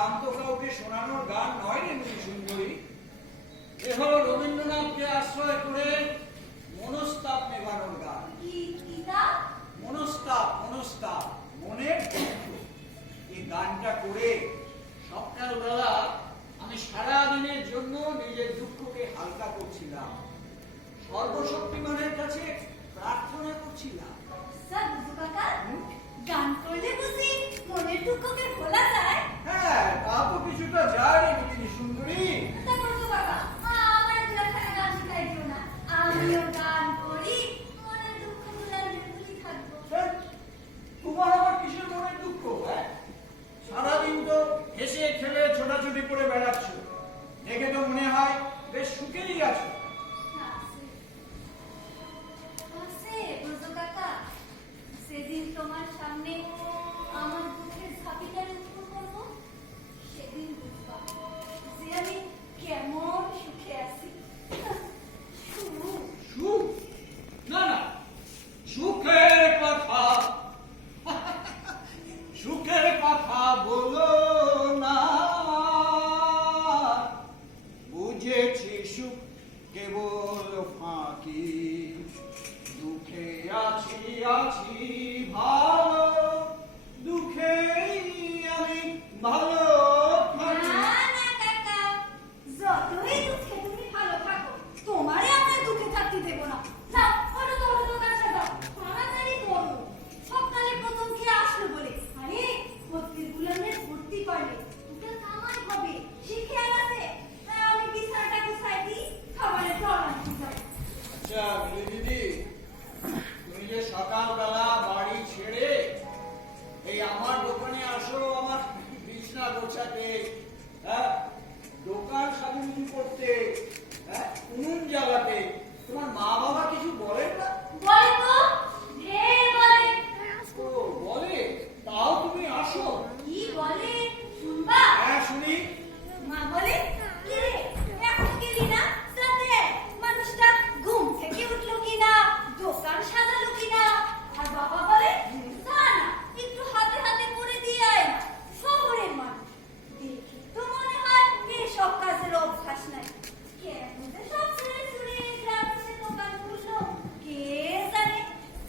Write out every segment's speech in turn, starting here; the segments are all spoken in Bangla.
গান তো কাউকে শোনানোর গান নয় রে মিলি সুন্দরী। এ হলো রবীন্দ্রনাথকে আশ্রয় করে মনস্তাপ মেঘানোর গান। মনস্তাপ, মনস্তাপ, মনের দুঃখ। এই গানটা করে সকালবেলা আমি সারা দিনের জন্য নিজের দুঃখকে হালকা করছিলাম, সর্বশক্তিমানের কাছে প্রার্থনা করছিলাম। গান করলে বুঝি মনের দুঃখকে ভোলা যায়? হ্যাঁ, তা তো কিছুটা যায় রে মিলি সুন্দরী। আমিও গান করি, মনের দুঃখ ভোলার বুঝি থাকবো। তোমার আবার কিসের মনের দুঃখ? সারাদিন তো হেসে খেলে ছোটাছুটি করে বেড়াচ্ছ, দেখে তো মনে হয় বেশ সুখেই আছো। সেদিন তোমার সামনে আমার দুঃখের ঝাঁপিটা লক্ষ্য করবো, সেদিন বুঝবা যে আমি কেমন সুখে আছি। সুখ? না না, সুখের কথা সুখের কথা বলো না, বুঝেছি সুখ কেবল ফাঁকি, দুঃখে আছি আছি ভালো, দুঃখেই আমি ভালো থাকি। যতই দুঃখে তুমি ভালো থাকো, তোমারে আমরা দুঃখে থাকতে দেবো না। যাও, ওঠো তো, ওঠো তো, কাছে যাও, তাড়াতাড়ি করো। সকালে প্রথম খেয়ে আসলো বলে, আরে ভর্তির গুলামের ভর্তি করলে দুটো কামাই হবে, সে খেয়াল আছে? আমি বিছানাটা গুছাই দিই, খাবারের জল আনতে যাই। আচ্ছা মিলি দিদি, তুমি যে সকালবেলা বাড়ি ছেড়ে এই আমার দোকানে আসো আমার বিছনা গোছাতে, দোকান সামগ্রী করতে, উনুন জ্বালাতে, তোমার মা বাবা কিছু বলেন না? বলে তো, ঢের বলে। ও বলে, তাও তুমি আসো? কি বলে শুনবা? হ্যাঁ শুনি। মা বলে, কি রে এখন গেলি না? রাতে মানুষটা ঘুম থেকে উঠলো কিনা, দোকান সাজালো কিনা। আর বাবা বলে, না না, একটু হাতে হাতে করে দিয়ে আয় না, শহরের মানুষ, দেখে তো মনে হয় এসব কাজের অভ্যাস নাই। কেন যে সব ছেড়ে ছুড়ে গ্রামে এসে দোকান খুললো, কে জানে।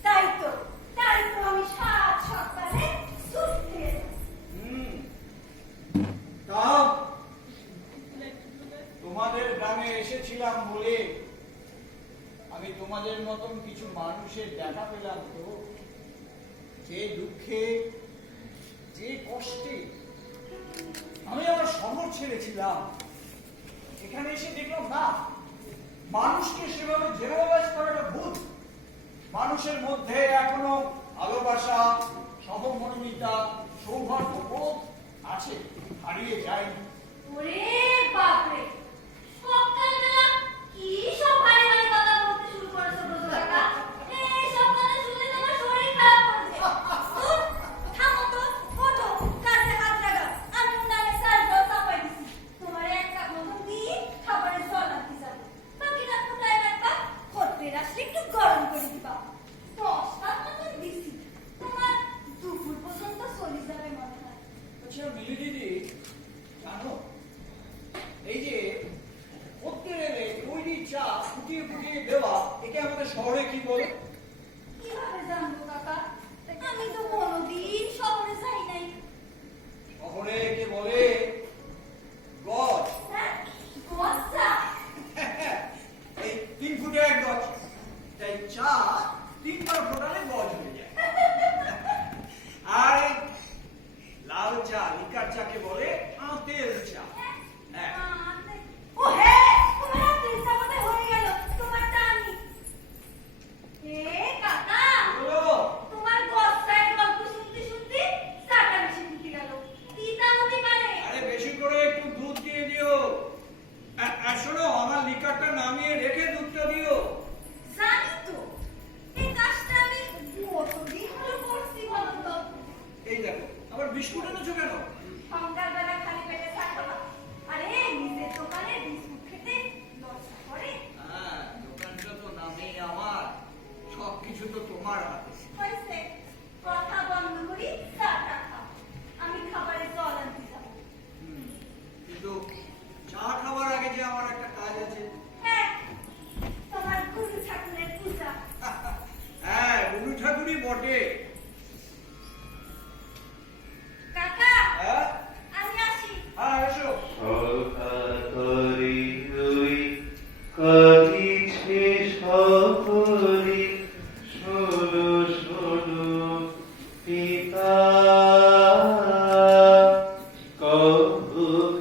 তাই তো আমি সাত সকালে ছুটতে তাও তোমাদের গ্রামে এসেছিলাম বলে আমি তোমাদের মতন কিছু মানুষের দেখা পেলাম। তো যে দুঃখে, যে কষ্টে আমি আমার শহর ছেড়েছিলাম, এখানে এসে দেখলাম না, মানুষকে সেভাবে জেনারেলাইজ করাটা ভুল। মানুষের মধ্যে এখনো ভালোবাসা, সহমর্মিতা, সৌহার্দ্যবোধ আছে, হারিয়ে যায়নি। ওরে বাপরে, সকালবেলা কি সব ভারী ভারী কথা বলতে শুরু করেছো ব্রজ কাকা? এই সব কথা শুনলে তোমার শরীর খারাপ করবে। থামো তো, ওঠো, কাজে হাত লাগাও। আমি উনানে চাল জল চাপাই দিছি, তোমার এক কাপ মতন দিয়ে খাবারের জল আনতে যাবো। বাকিটা ফুটায় রাখবা, খদ্দের আসলে একটু গরম করে দিবা। 10 কাপ মতন দিছি, তোমার দুপুর পর্যন্ত চলে যাবে মনে হয়। আচ্ছা মিলি দিদি, জানো এই যে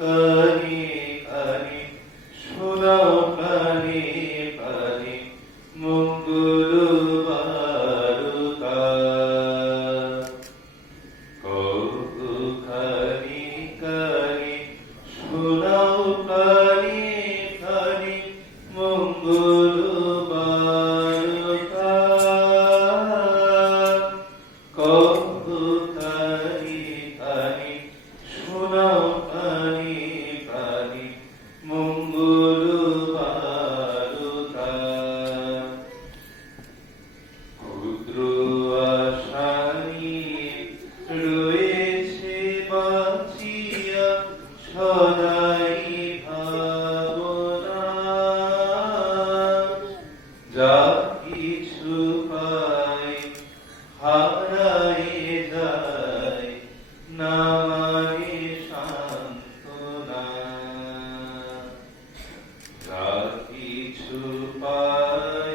কানে কানে শোনাও কানে কানে মঙ্গল বারতা কানে কানে শোনাও কানে কানে মঙ্গল বারতা কানে কানে শোনাও কানে কানে মঙ্গল বারতা ক্ষুদ্র আশা নিয়ে রয়েছে বাঁচিয়া সদাই ভাবনা যা কিছু পাই হারায় যায় না মানে সান্ত্বনা যা কিছু পাই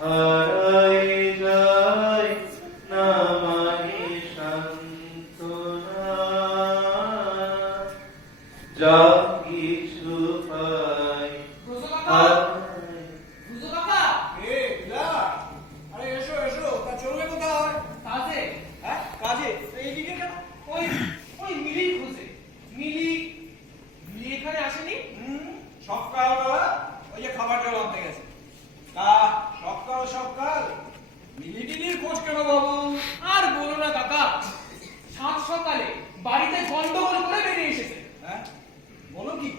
হারায় যায় না মানে সান্ত্বনা যা কিছু পাই হারায় বুঝো কাকা এ বিলাস, আরে এসো এসো, তা চলবে কোথায়? কাজে হ্যাঁ, কাজে? তা এইদিকে কেন? ওই ওই মিলি খুঁজে মিলি মিলি এখানে আসেনি। সকালবেলা ওই যে খাবার জল আনতে গেছে। তা সকাল সকাল মিলিটিনির খোঁজ কেন বাবু? আর বলো না কাকা, সাত সকালে বাড়িতে গন্ডগোল করে বেরিয়ে এসেছে। হ্যাঁ, বলো কি?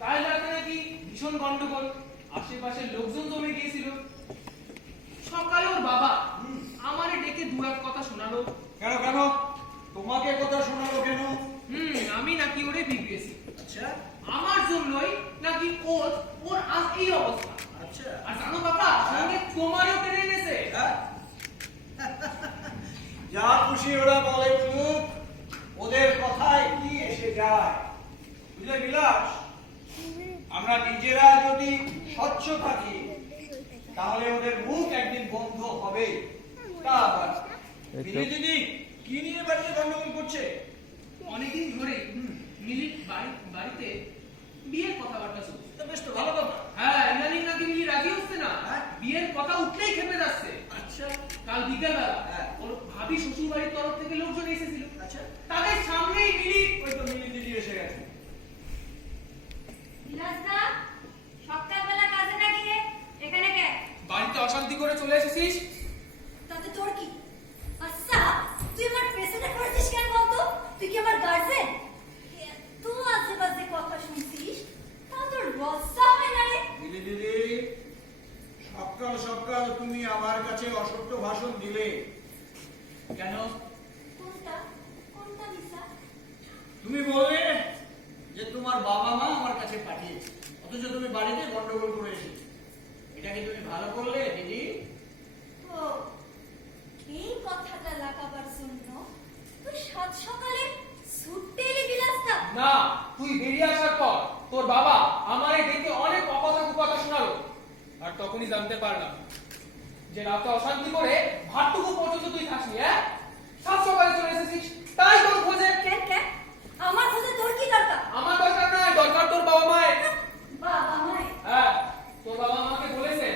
কাল রাতে নাকি ভীষণ গন্ডগোল, আশেপাশের লোকজন জমে গিয়েছিল। সকালে ওর বাবা আমারে ডেকে দু এক কথা শোনালো। কেন কেন? তোমাকে কথা শোনালো কেন? আমি নাকি ওরে বিগড়েছি, আচ্ছা আমার জন্যই নাকি ওর ওর আজ এই অবস্থা। আচ্ছা। আর জানো কাকা, সঙ্গে তোমারও টেনে এনেছে। হ্যাঁ? যা খুশি ওরা বলে বলুক, ওদের কথায় কি এসে যায়? বুঝলে বিলাস, আমরা নিজেরা যদি স্বচ্ছ থাকি তাহলে ওদের মুখ একদিন বন্ধ হবে। তা আবার মিলি দিদি কি নিয়ে বাড়িতে গন্ডগোল করছে? অনেকদিন ধরে মিলির বাড়িতে বিয়ের কথাবার্তা চলছে। তা বেশ তো ভালো কথা। হ্যাঁ, ইদানিং নাকি মিলি রাজি হচ্ছে না, হ্যাঁ? বিয়ের কথা উঠলেই খেপে যাচ্ছে। আচ্ছা কাল বিকেলবেলা হ্যাঁ। ওর ভাবি শ্বশুর বাড়ির তরফ থেকে লোকজন এসেছিল। আচ্ছা, তাদের সামনেই মিলি ওই তো মিলি দিদি এসে গেছে। বিলাসদা, সকালবেলা কাজে না গিয়ে এখানে কে? বাড়িতে অশান্তি করে চলে এসেছিস। তাতে তোর কি? আচ্ছা, তুই আমার পেছনে পড়েছিস কেন বলতো? তুই কি আমার গার্জেন? এত আজে বাজে কথা শুনছিস, তা তোর লজ্জা হয় না রে? মিলি দিদি, সকাল সকাল তুমি আমার কাছে অসত্য ভাষণ দিলে কেন? কোনটা কোনটা নিশা? তুমি বললে যে তোমার বাবা মা আমার কাছে পাঠিয়েছে, অথচ তুমি বাড়িতে গন্ডগোল করে এসেছো। এটা কি তুমি ভালো করলে দিদি? ও, এই কথাটা লাগাবার জন্য তুই সাত সকালে ছুটতে এলি বিলাসদা? না, তুই বেরিয়ে আসার পর তোর বাবা আমারে ডেকে অনেক অকথা কুকথা শোনালো। আর তখনই জানতে পারলাম যে রাতে অশান্তি করে ভাতটুকু পর্যন্ত তুই খাসনি। সাত সকালে চলে এসেছিস, তাই তোর খোঁজে। কেন কেন? আমার কাছে তোর কি দরকার? আমার দরকার নাই, দরকার তোর বাবা মায়ের। বাবা মায়ের? হ্যাঁ, তোর বাবা আমাকে বলেছে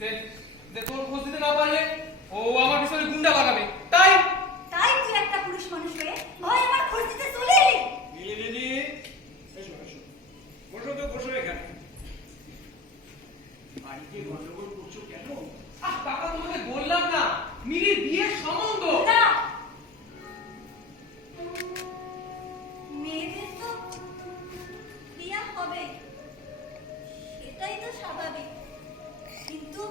যে যে তোর খোঁজ দিতে না পারলে ও আমার পিছনে গুন্ডা লাগাবে। তাই তাই তুই একটা পুরুষ মানুষ হয়ে ভয় আমার খোঁজ দিতে চলে এলি? মিলি দিদি, এসো এসো, বসো তো, বসো এখানে। বাড়িতে গন্ডগোল করছো কেন? কাকা, তোমাকে বললাম না মিলির বিয়ের সম্বন্ধ। না, মেয়েদের তো বিয়া হবে, সেটাই তো স্বাভাবিক। কিন্তু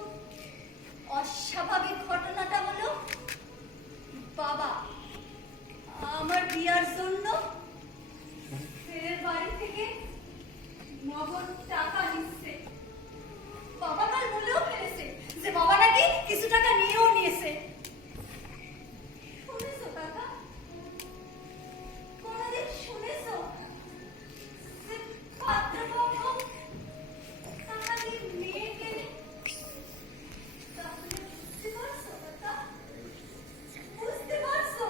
অস্বাভাবিক ঘটনাটা হলো বাবা আমার বিয়ার জন্য ছেলের বাড়ি থেকে নগদ টাকা নিচ্ছে। বাবা কাল বলেও ফেলেছে যে বাবা নাকি কিছু টাকা নিয়েও নিয়েছে। শুনেছো কাকা? কোনদিন শুনেছো যে পাত্রপক্ষ টাকা দিয়ে মেয়ে কেনে? তাহলে বুঝতে পারছো কাকা? বুঝতে পারছো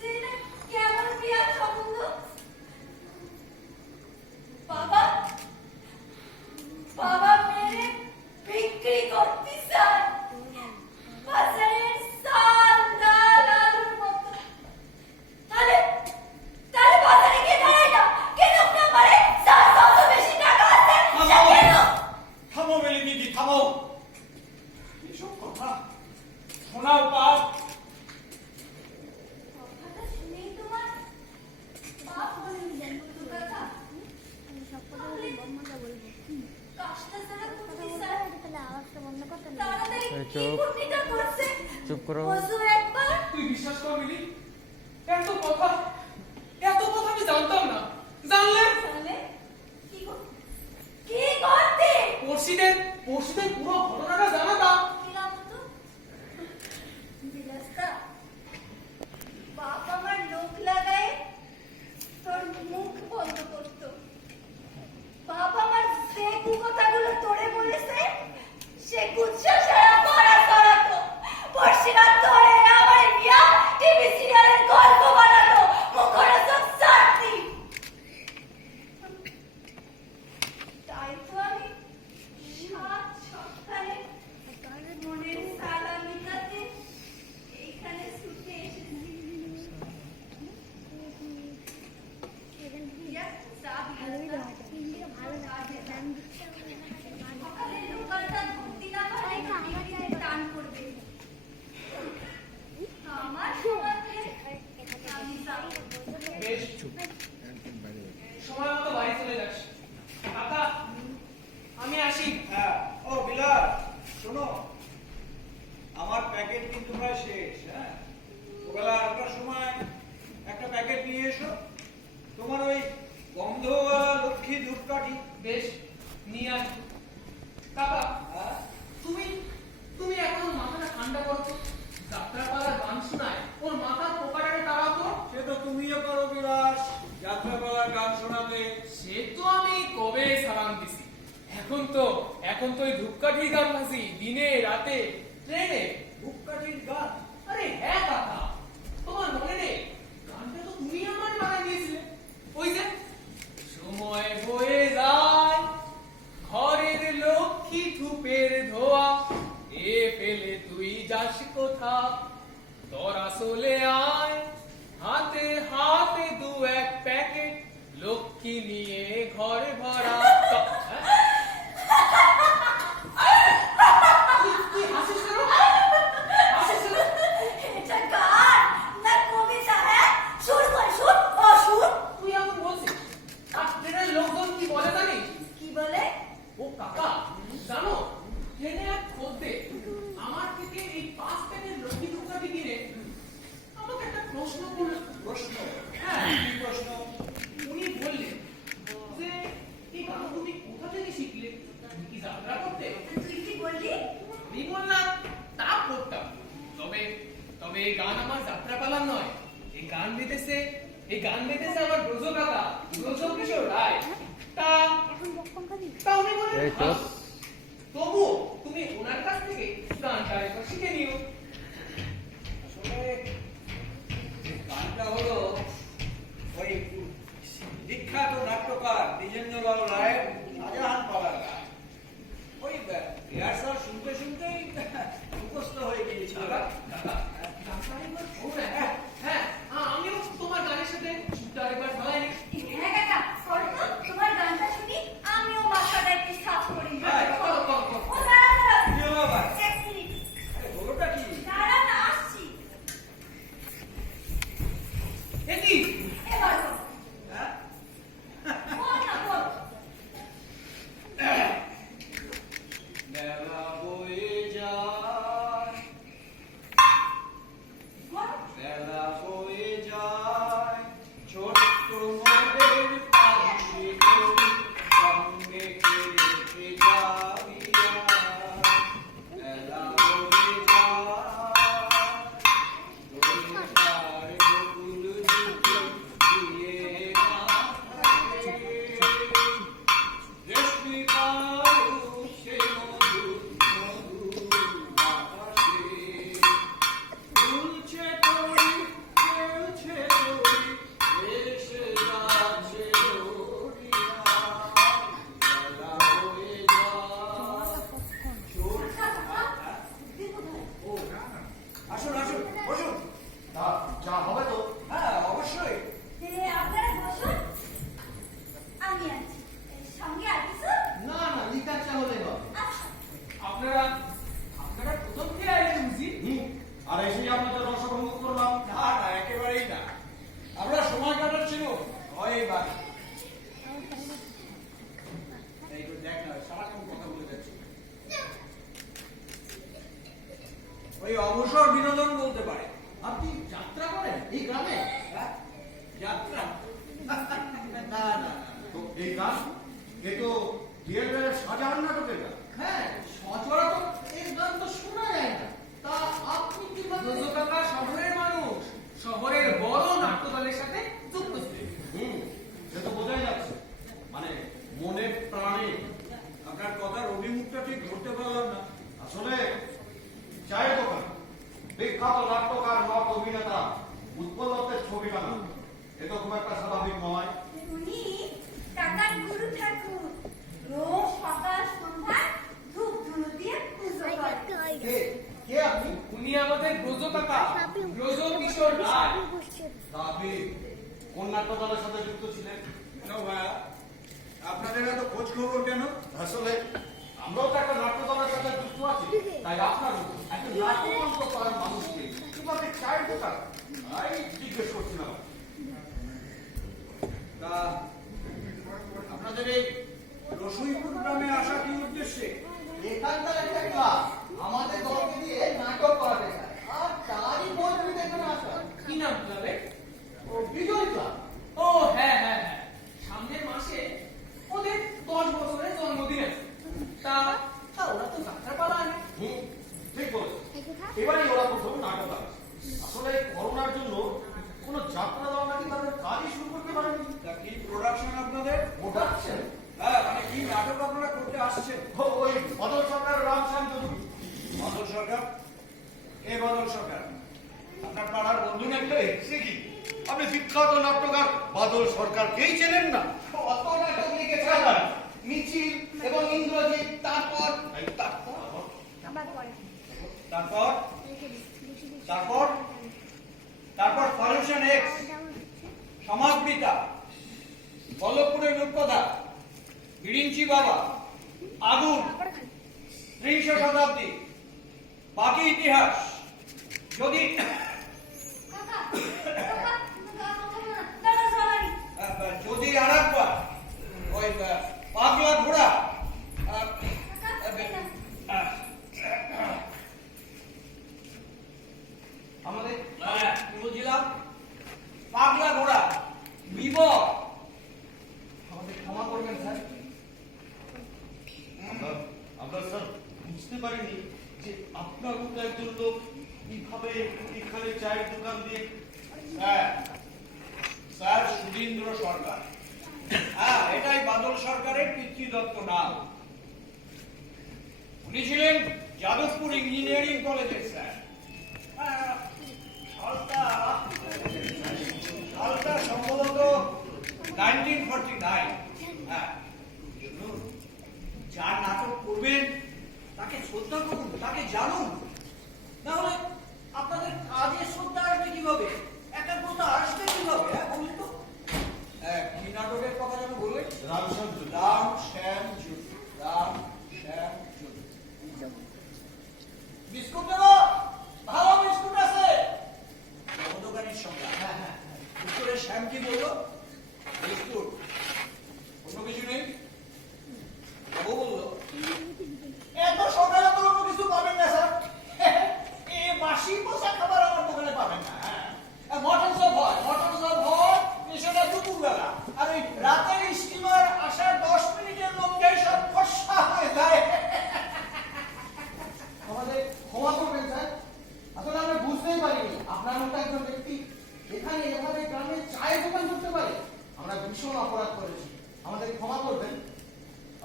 যে এটা কেমন কি কুর্তিটা করছে চুপ করো। বসো একবার তুই বিশ্বাস করবি এত কথা আমি জানতাম না। জানলে তাহলে কি করতে পড়শিদের পুরো ঘটনাটা জানাতা। কি নাম হতো বিলাসটা বাপ আমার লোক লাগায় তোর মুখ বন্ধ করতো। বাপ আমার যে কথাগুলো তোরে বলেছে সে গুচ্ছ সারা পড়া করাতো। পড়শিরা তোরে আমার বিয়া টিভি সিরিয়ালের গল্প বানাতো। মুখরোচক চাকরি। তাই তো আমি সাত সপ্তাহে মনের সালা মিটাতে এইখানে ছুটে এসেছি। ইয়া, চা বিলাসটা। সকালে লোকালটা ধরতে না পারে টিভিতে টান করবে। আমার সমাজে আমি যাবো। বেশ সময় মতো বাড়ি চলে যাস। কাকা আমি আসি। হ্যাঁ, ও বিলাস শোনো, আমার প্যাকেট কিন্তু প্রায় শেষ। হ্যাঁ, ওবেলা একটা সময় একটা প্যাকেট নিয়ে এসো। তোমার ওই গন্ধওয়ালা লক্ষ্মী ধূপকাঠি। বেশ নিয়ে আসি। কাকা হ্যাঁ, তুমি এখন মাথাটা ঠান্ডা করো তো। যাত্রাপালার গান শোনায় ওর মাথার পোকাটাকে তাড়াও তো। সে তো তুমিও পারো বিলাস, যাত্রাপালার গান শোনাতে। সে তো আমি কবে সালাম দিছি। এখন তো ওই ধূপকাঠির গান ভাসি দিনে রাতে ট্রেনে। ধূপকাঠির গান? আরে হ্যাঁ কাকা, তোমার মনে নেই গানটা তো তুমি আমার বানায় দিয়েছিলে। ওই যে সময় বয়ে যায় ঘরের লক্ষ্মী ধূপের ধোয়া, এ ফেলে তুই যাস কোথা, তোরা চলে আয় হাতে হাতে দু এক প্যাকেট লক্ষ্মী নিয়ে ঘরে ভরা। তুই হাসিস কেন? হাসিস কেন? এটা গান না কবিতা? হ্যাঁ, সুর কর, সুর ও সুর। তুই এমন বলছিস? আর ট্রেনের লোকজন কি বলে জানিস? কি বলে? ও কাকা জানো, ট্রেনে এক খদ্দের আমার থেকে এই 5 প্যাকেট লক্ষ্মী ধূপকাঠি কিনে আমাকে একটা প্রশ্ন করল। প্রশ্ন? হ্যাঁ, কি প্রশ্ন? উনি বললেন যে এই গান তুমি কোথা থেকে শিখলে? তুমি কি যাত্রা করতে? তুই কি বললি? আমি বললাম তা করতাম, তবে এই গান আমার যাত্রাপালার নয়। এই গান দিতেছে আমার ব্রজ কাকা, ব্রজ কিশোর রায়। তা উনি বলেন এই তো। তবু তুমি ওনার কাছ থেকে গানটা একবার শিখে নিও। আসলে গানটা হলো ওই বিখ্যাত নাট্যকার দ্বিজেন্দ্রলাল রায়ের শাহজাহান পাড়ার গান। ওই রিহার্সাল শুনতে শুনতেই মুখস্থ হয়ে গিয়েছিল। কাকা, গানটা একবার শোনো না। হ্যাঁ, আমিও তোমার গানের সাথে সুরটা একবার ঢালাই নি। হ্যাঁ কাকা, করো তো। তোমার গানটা শুনি আমিও মাথাটা একটু সাফ করি। হ্যাঁ, করো। ও দাঁড়া, কি হলো আবার? এক মিনিট। আরে হলোটা কি? দাঁড়া না, আসছি। এ কি? এবার বল। হ্যাঁ? বল না, বল। বেলা বয়ে যায়, বল। বেলা গান এ তো থিয়েটারের সাজার নাটকের গান। হ্যাঁ, সচরাচর এই গান তো শোনা যায় না। তা আপনি কিভাবে? ব্রজ কাকা শহরের মানুষ, শহরের বড় নাট্যদলের সাথে যুক্ত ছিলেন। সে তো বোঝাই যাচ্ছে, মানে মনে প্রাণে। আপনার কথার অভিমুখটা ঠিক ধরতে পারলাম না। আসলে চায়ের দোকান, বিখ্যাত নাট্যকার নট অভিনেতা উৎপল দত্তের ছবি টানা, এ তো খুব একটা স্বাভাবিক নয়। উনি কাকার গুরু ঠাকুর, রোজ সকাল সন্ধ্যায় ধূপ ধুনো দিয়ে পুজো করেন। কে আপনি? উনি আমাদের ব্রজ কাকা, ব্রজ কিশোর রায়। তা আপনি কোন নাট্যদলের সাথে যুক্ত ছিলেন? কেন ভাইয়া, আপনাদের এত খোঁজ খবর কেন? আসলে আমরাও তো একটা নাট্যদলের সাথে যুক্ত আছি, তাই আপনার মতো একটা নাট্যমঞ্চ করার মানুষকে কিভাবে চায়ের দোকান তাই জিজ্ঞেস করছিলাম। তা আপনাদের এই রসুইপুর গ্রামে আসা কি উদ্দেশ্যে? এখানকার একটা ক্লাস আমাদের দলকে দিয়ে নাটক করাতে চায়, আর তারই বন্ধুদের এখানে আসা। কি নাম ক্লাবের? ও বিজয় ক্লাব। ও হ্যাঁ হ্যাঁ হ্যাঁ, সামনের মাসে ওদের 10 বছরের জন্মদিন আছে। তা তা ওরা তো যাত্রা পালায়। ঠিক বলেছেন, এবারই ওরা প্রথম নাটক আছে। আসলে করোনার জন্য কোনো যাত্রা দল নাকি তাদের কাজই শুরু করতে পারেনি। তা কি প্রোডাকশন আপনাদের? ওঠাচ্ছেন হ্যাঁ, মানে কি নাটক আপনারা করতে আসছেন? ওই বদল সরকার রামশ্যাম যদি বাদল সরকার? কে বাদল সরকার? আপনার পাড়ার বন্ধু নাকি? সে কি আপনি বিখ্যাত নাট্যকার বাদল সরকারকেই চেনেন না? অত নাটক লিখেছে মিছিল এবং ইন্দ্রজিৎ, তারপর তারপর তারপর তারপর সলিউশন এক্স, সমাজবিতা, বল্লভপুরের রূপকথা, বিরিঞ্চি বাবা, আগুন, ত্রিশ শতাব্দী, বাকি ইতিহাস। যদি কাকা, কাকা, দাদা সরানি। যদি আর একবার ওই পাগলা ঘোড়া আমাদের কি বলছিলাম, পাগলা ঘোড়া বিবর আমাদের ক্ষমা করবেন স্যার। আমরা স্যার বুঝতে পারিনি যে আপনার মতো একজন লোক কিভাবে এখানে চায়ের দোকান দিয়ে। স্যার, স্যার সুধীন্দ্র সরকার। হ্যাঁ, এটাই বাদল সরকারের পিতৃদত্ত নাম। উনি ছিলেন যাদবপুর ইঞ্জিনিয়ারিং কলেজের স্যার। সালটা সম্ভবত 1949। হ্যাঁ, শুনুন, যার নাটক করবেন তাকে শ্রদ্ধা করুন, তাকে জানুন, না হলে আপনাদের কাজে শ্রদ্ধা আসবে কিভাবে, একাগ্রতা আসবে কিভাবে? হ্যাঁ, বলুন তো। কি নাটকের কথা যেন বললেন? রামশ্যাম যদি রাম শ্যাম যুদ্ধ, রাম শ্যাম যুদ্ধ। বিস্কুট দেবো? ভালো বিস্কুট আছে। দোকানের সঙ্গে উত্তরে শ্যাম কি বললো? বিস্কুট, অন্য কিছু নেই? বাবু বললো এত সকালে তো অন্য কিছু পাবেন না স্যার, এ বাসি পোষা খাবার আমার দোকানে পাবেন না। মটন সব হয়, মটন সব হয় সেটা দুপুরবেলা, আর ওই রাতের স্টিমার আসার 10 মিনিটের মধ্যেই সব ফর্সা হয়ে যায়। আমাদের ক্ষমা করবেন স্যার। আসলে আমরা বুঝতেই পারিনি আপনার মতো একজন ব্যক্তি এখানে এভাবে গ্রামে চায়ের দোকান করতে পারে। আমরা ভীষণ অপরাধ করেছি, আমাদের ক্ষমা করবেন।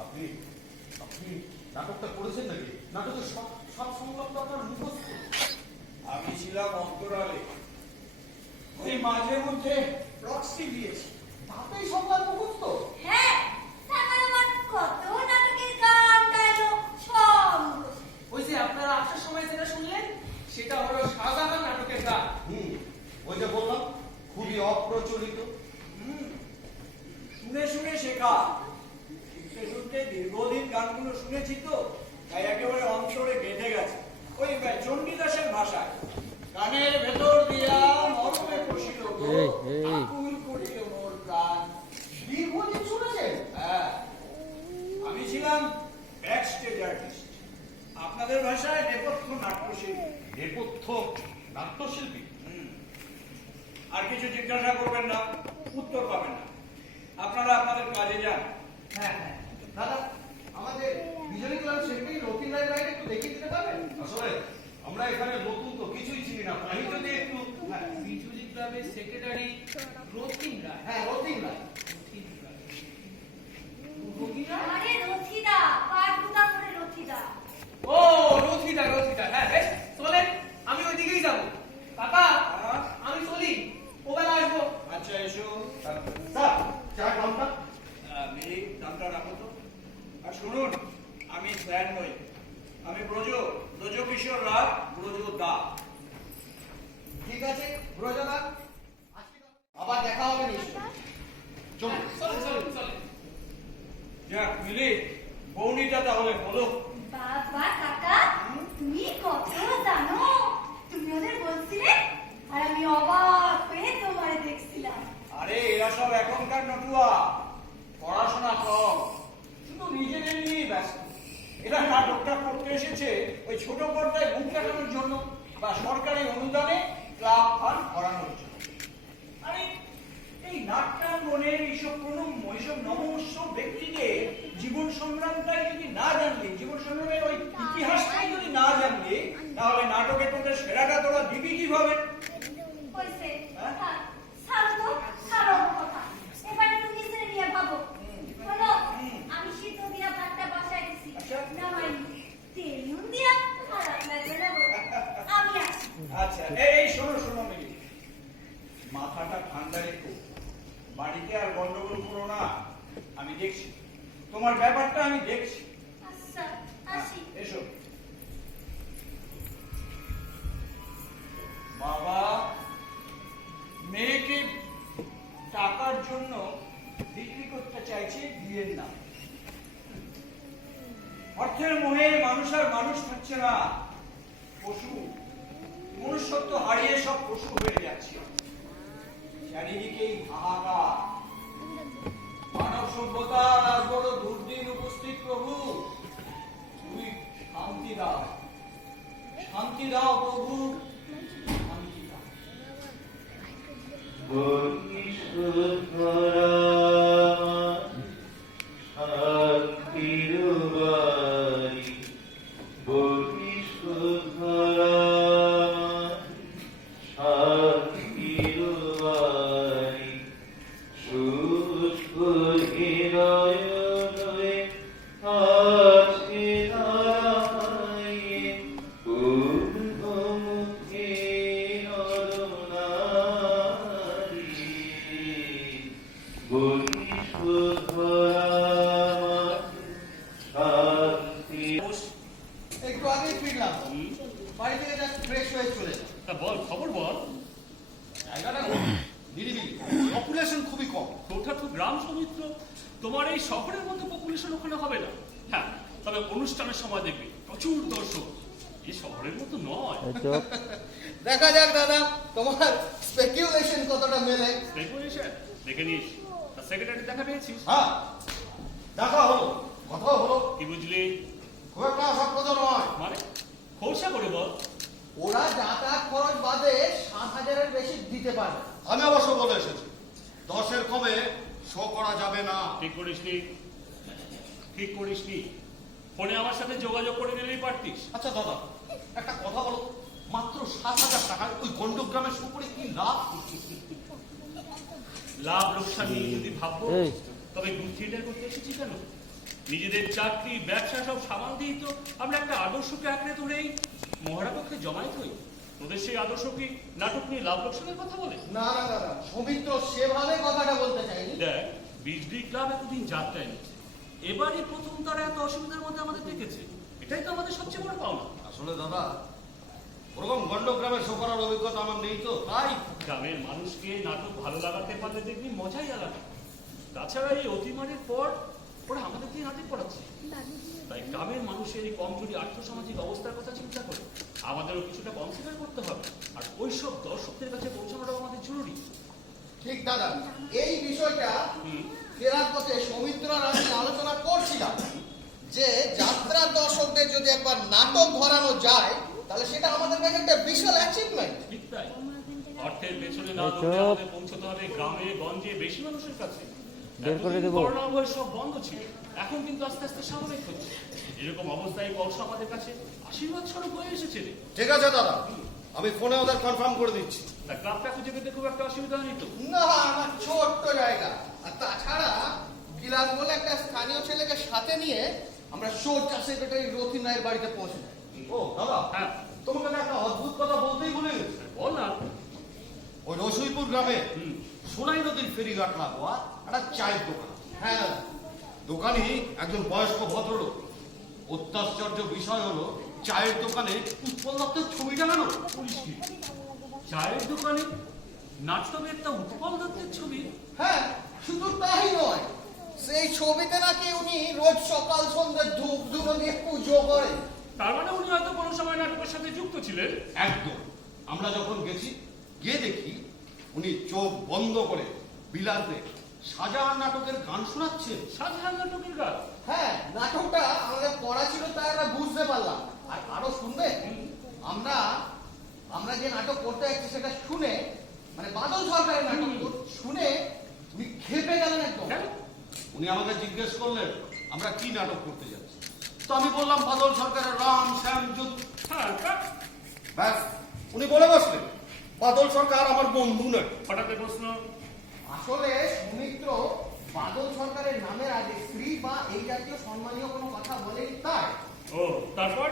আপনি আপনি নাটকটা করেছেন নাকি? নাটকের সব সব সংলাপ তো আপনার মুখস্থ। আমি ছিলাম অন্তরালে, ওই মাঝে মধ্যে প্রক্সি দিয়েছি। তাতেই সংবাদ মুখস্থ। হ্যাঁ, কাকার আমার কত নাটকের গান ডায়লগ সব মুখস্থ। ওই যে আপনারা আসার সময় যেটা শুনলেন সেটা হলো শাহজাহান নাটকের গান। ওই যে বললাম খুবই অপ্রচলিত। শুনে শুনে শেখা, শুনতে শুনতে দীর্ঘদিন গানগুলো শুনেছি তো, তাই একেবারে অন্তরে গেঁথে গেছে। ওই চণ্ডীদাসের ভাষায়, কানের ভেতর দিয়া মরমে বসিল গো, আকুল করিল মোর প্রাণ। দীর্ঘদিন শুনেছেন? হ্যাঁ, আমি ছিলাম ব্যাক স্টেজ আর্টিস্ট, আপনাদের ভাষায় নেপথ্য নাট্যশিল্পী। নেপথ্য নাট্যশিল্পী? আর কিছু জিজ্ঞাসা করবেন না, উত্তর পাবেন না। আপনারা আপনাদের কাজে যান। শুনুন, আমি স্যার নই, আমি ব্রজকিশোর রায়, ব্রজ দা। ঠিক আছে ব্রজদা, আবার দেখা হবে নিশ্চয়। চলুন। যাক মিলি, বৌনিটা তাহলে হলো। বাবা কাকা, তুমি কত জানো? তুমি ওদের বলছিলে আর আমি অবাক হয়ে তোমারে দেখছিলাম। আরে এরা সব এখনকার নটুয়া, পড়াশোনা কম, শুধু নিজেদের নিয়েই ব্যস্ত। এরা নাটকটা করতে এসেছে ওই ছোট পর্দায় মুখ দেখানোর জন্য বা সরকারি অনুদানে ক্লাব ফান্ড করানোর জন্য। আরে এই নাট্যাঙ্গনের এইসব নমস্য ব্যক্তিদের জীবন সংগ্রামটাই যদি না জানলে, জীবন সংগ্রামের ওই ইতিহাসটাই যদি না জানলে, তাহলে নাটকে তোদের সেরাটা তোরা দিবি কিভাবে? হইছে, হ্যাঁ? থাক, ছাড়ো তো, ছাড়ো ওর কথা। এবার একটু নিজের নিয়ে ভাবো। বলো, আমি সিদ্ধ দিয়া ভাতটা বাসায় দিছি, আচ্ছা। নামাইনি। তেল নুন দিয়া খারাপ লাগবে না গো। আমি আসি। আচ্ছা, এই শোনো মিলি, মাথাটা ঠান্ডা রেখো, বাড়িতে আর গন্ডগোল করো না। আমি দেখছি তোমার ব্যাপারটা, আমি দেখছি। আচ্ছা, আসি। এসো বাবা, মেয়েকে টাকার জন্য বিক্রি করতে চাইছে বিয়ের নাম। অর্থের মোহে মানুষ আর মানুষ থাকছে না, পশু, মনুষ্যত্ব হারিয়ে সব পশু হয়ে যাচ্ছে। চারিদিকেই হাহাকার, মানব সভ্যতার আজ বড় দুর্দিন উপস্থিত। প্রভু তুই শান্তি দাও, শান্তি দাও প্রভু, শান্তি দাও। বহিষ্করা শান্তির বাড়ি, বহিষ্করা শান্তির বাড়ি, শুষ্ক হৃদয় রয়ে আছে দাঁড়ায়ে, ঊর্ধ্বমুখী নরনারী, বহিষ্করা শান্তি। একটু আগেই ফিরলাম, বাড়ি থেকে জাস্ট ফ্রেশ হয়ে চলে যাও। তা বল, খবর বল। জায়গাটা নিরিবিলি, পপুলেশন খুবই কম। ওটা তো গ্রাম সমিত্র, তোমার এই শহরের মধ্যে পপুলেশন ওখানে হবে না। হ্যাঁ, তবে অনুষ্ঠানের সময় দেখবি প্রচুর দর্শক। এই শহরের মতো নয়। দেখা যাক দাদা, তোমার স্পেকুলেশন কতটা মেলে। স্পেকুলেশন দেখে নিস। তা সেক্রেটারি দেখা পেয়েছিস? হ্যাঁ, দেখা হলো, কথা হলো। কি বুঝলি? খুব একটা আশাপ্রদ নয়। মানে খোলসা করে বল। ওরা যাতায়াত খরচ বাদে 7,000-এর বেশি দিতে পারবে। আমি অবশ্য বলে এসেছি 10-এর কমে শো করা যাবে না। ঠিক করিসনি, ঠিক করিসনি। ফোনে আমার সাথে যোগাযোগ করে নিলেই পারতিস। আচ্ছা দাদা, একটা কথা বলো, মাত্র 7,000 টাকায় ওই গন্ডগ্রামের শো করে কি লাভ? লাভ লোকসান নিয়ে যদি ভাববো, তবে গ্রুপ থিয়েটার করতে এসেছি কেন? নিজেদের চাকরি ব্যবসা সব সামাল দিয়েই তো আমরা একটা আদর্শকে আঁকড়ে ধরেই মহড়া পক্ষে জমায়েত হই। তোদের সেই আদর্শ কি নাটক নিয়ে লাভ লোকসানের কথা বলে? না না দাদা, সৌমিত্র সেভাবে কথাটা বলতে চাইনি। দেখ, বিজলি ক্লাব এতদিন যাত্রায় নিচ্ছে, এবারই প্রথম তারা এত অসুবিধার মধ্যে আমাদের দেখেছে। এটাই তো আমাদের সবচেয়ে বড় পাওনা। আসলে দাদা, ওরকম গন্ডগ্রামের শো করার অভিজ্ঞতা আমার নেই তো, তাই গ্রামের মানুষকে নাটক ভালো লাগাতে পারলে দেখবি মজাই আলাদা। তাছাড়া এই অতিমারির পর ওরা আমাদের দিয়ে নাটক পড়াচ্ছে। তাই গ্রামের মানুষের এই কমজোরি আর্থসামাজিক অবস্থার কথা চিন্তা করে আমাদেরও কিছুটা কনসিডার করতে হবে। আর ওইসব দর্শকদের কাছে পৌঁছানোটাও আমাদের জরুরি। ঠিক দাদা, এই বিষয়টা ফেরার পথে সৌমিত্র আর আমি আলোচনা করছিলাম যে যাত্রার দর্শকদের যদি একবার নাটক ধরানো যায়, তাহলে সেটা আমাদের কাছে একটা বিশাল অ্যাচিভমেন্ট। ঠিক তাই, অর্থের পেছনে না দৌড়ে আমাদের পৌঁছতে হবে গ্রামে গঞ্জে বেশি মানুষের কাছে। করোনা ভয় সব বন্ধ ছিল, এখন কিন্তু আস্তে আস্তে স্বাভাবিক হচ্ছে। এরকম অবস্থায় কলস আমাদের কাছে আশীর্বাদ স্বরূপ হয়ে এসেছে। ঠিক আছে দাদা, আমি ফোনে ওদের কনফার্ম করে দিচ্ছি। তা ক্লাবটা খুঁজে পেতে খুব একটা অসুবিধা হয়নি তো? না, আমার ছোট্ট জায়গা, আর তাছাড়া বিলাস বলে একটা স্থানীয় ছেলেকে সাথে নিয়ে আমরা সোজা সেক্রেটারি রথিন রায়ের বাড়িতে পৌঁছে যাই। ও দাদা, হ্যাঁ তোমাকে না একটা অদ্ভুত কথা বলতেই ভুলে গেছি। বল না। ওই রসুইপুর গ্রামে সোনাই নদীর ফেরিঘাট লাগোয়া একটা চায়ের দোকান। হ্যাঁ, দোকানি একজন বয়স্ক ভদ্রলোক। অত্যাশ্চর্য বিষয় হলো চায়ের দোকানে উৎপল দত্তের ছবি টাঙানো। চায়ের দোকানে নাট্যবে একটা উৎপল দত্তের ছবি। হ্যাঁ, শুধু তাই নয়, সেই ছবিতে নাকি উনি রোজ সকাল সন্ধ্যে ধূপ ধুনো দিয়ে পুজো করেন। তার মানে উনি হয়তো কোনো সময় নাটকের সাথে যুক্ত ছিলেন। একদম। আমরা যখন গেছি, গিয়ে দেখি উনি চোখ বন্ধ করে বিলাসে শাহজাহান নাটকের গান শোনাচ্ছেন। শাহজাহান নাটকের গান? হ্যাঁ, নাটকটা আমাদের পড়া ছিল তাই আমরা বুঝতে পারলাম। আর আরো শুনবে, আমরা যে নাটক করতে যাচ্ছি সেটা শুনে, মানে বাদল সরকারের নাটক শুনে উনি খেপে গেলেন একদম। উনি আমাকে জিজ্ঞেস করলেন আমরা কি নাটক করতে যাচ্ছি। তো আমি বললাম বাদল সরকারের রাম শ্যাম যুদ্ধ। হ্যাঁ, ব্যাস, উনি বলে বসলেন বাদল সরকার আমার বন্ধু নয়। হঠাৎ প্রশ্ন, আসলে সৌমিত্র বাদল সরকারের নামের আগে শ্রী বা এই জাতীয় সম্মানীয় কোনো কথা বলেনি তাই। ও তারপর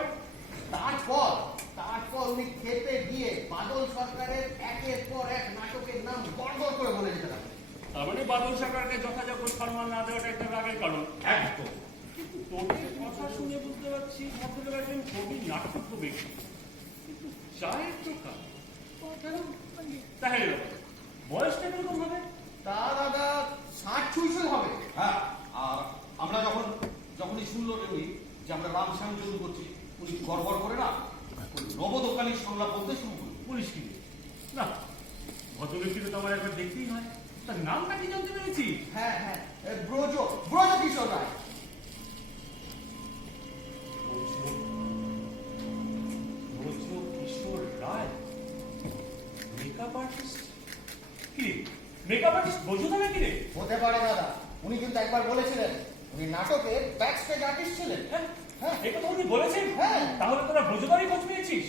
উনি খেতে গিয়ে বাদল সরকারের একের পর এক নাটকের নাম গড়গড় করে বলে দিতে লাগলেন। তার মানে বাদল সরকারকে যথাযথ সম্মান না দেওয়াটা একটা রাগের কারণ। একদম। কিন্তু তোদের কথা শুনে বুঝতে পারছি ভদ্রলোক একজন কবি নাটক ব্যক্তি, কিন্তু চায়ের দোকান কেন? তাহলে বয়সটা কিরকম হবে? তা দাদা 60-66 হবে। হ্যাঁ, আর আমরা যখনই শুনলো উনি যে আমরা রাম শ্যাম যুদ্ধ করছি, উনি গড়গড় করে না ওই নব দোকানির সংলাপ বলতে শুরু করলেন। পুলিশ কি না, ভদ্রব্যক্তিকে তো আমার একবার দেখতেই হয়। তার নামটা কি জানতে পেরেছি? হ্যাঁ, ব্রজ কিশোর রায়। কিশোর রায় মেকআপ আর্টিস্ট? কি মেকআপ আর্টিস্ট বোঝো নাকি রে? হতে পারে দাদা, উনি কিন্তু একবার বলেছিলেন উনি নাটকের ব্যাকস্টেজ আর্টিস্ট ছিলেন। হ্যাঁ, এই কথা উনি বলেছেন? হ্যাঁ। তাহলে তোরা বোঝোদারই খোঁজ পেয়েছিস।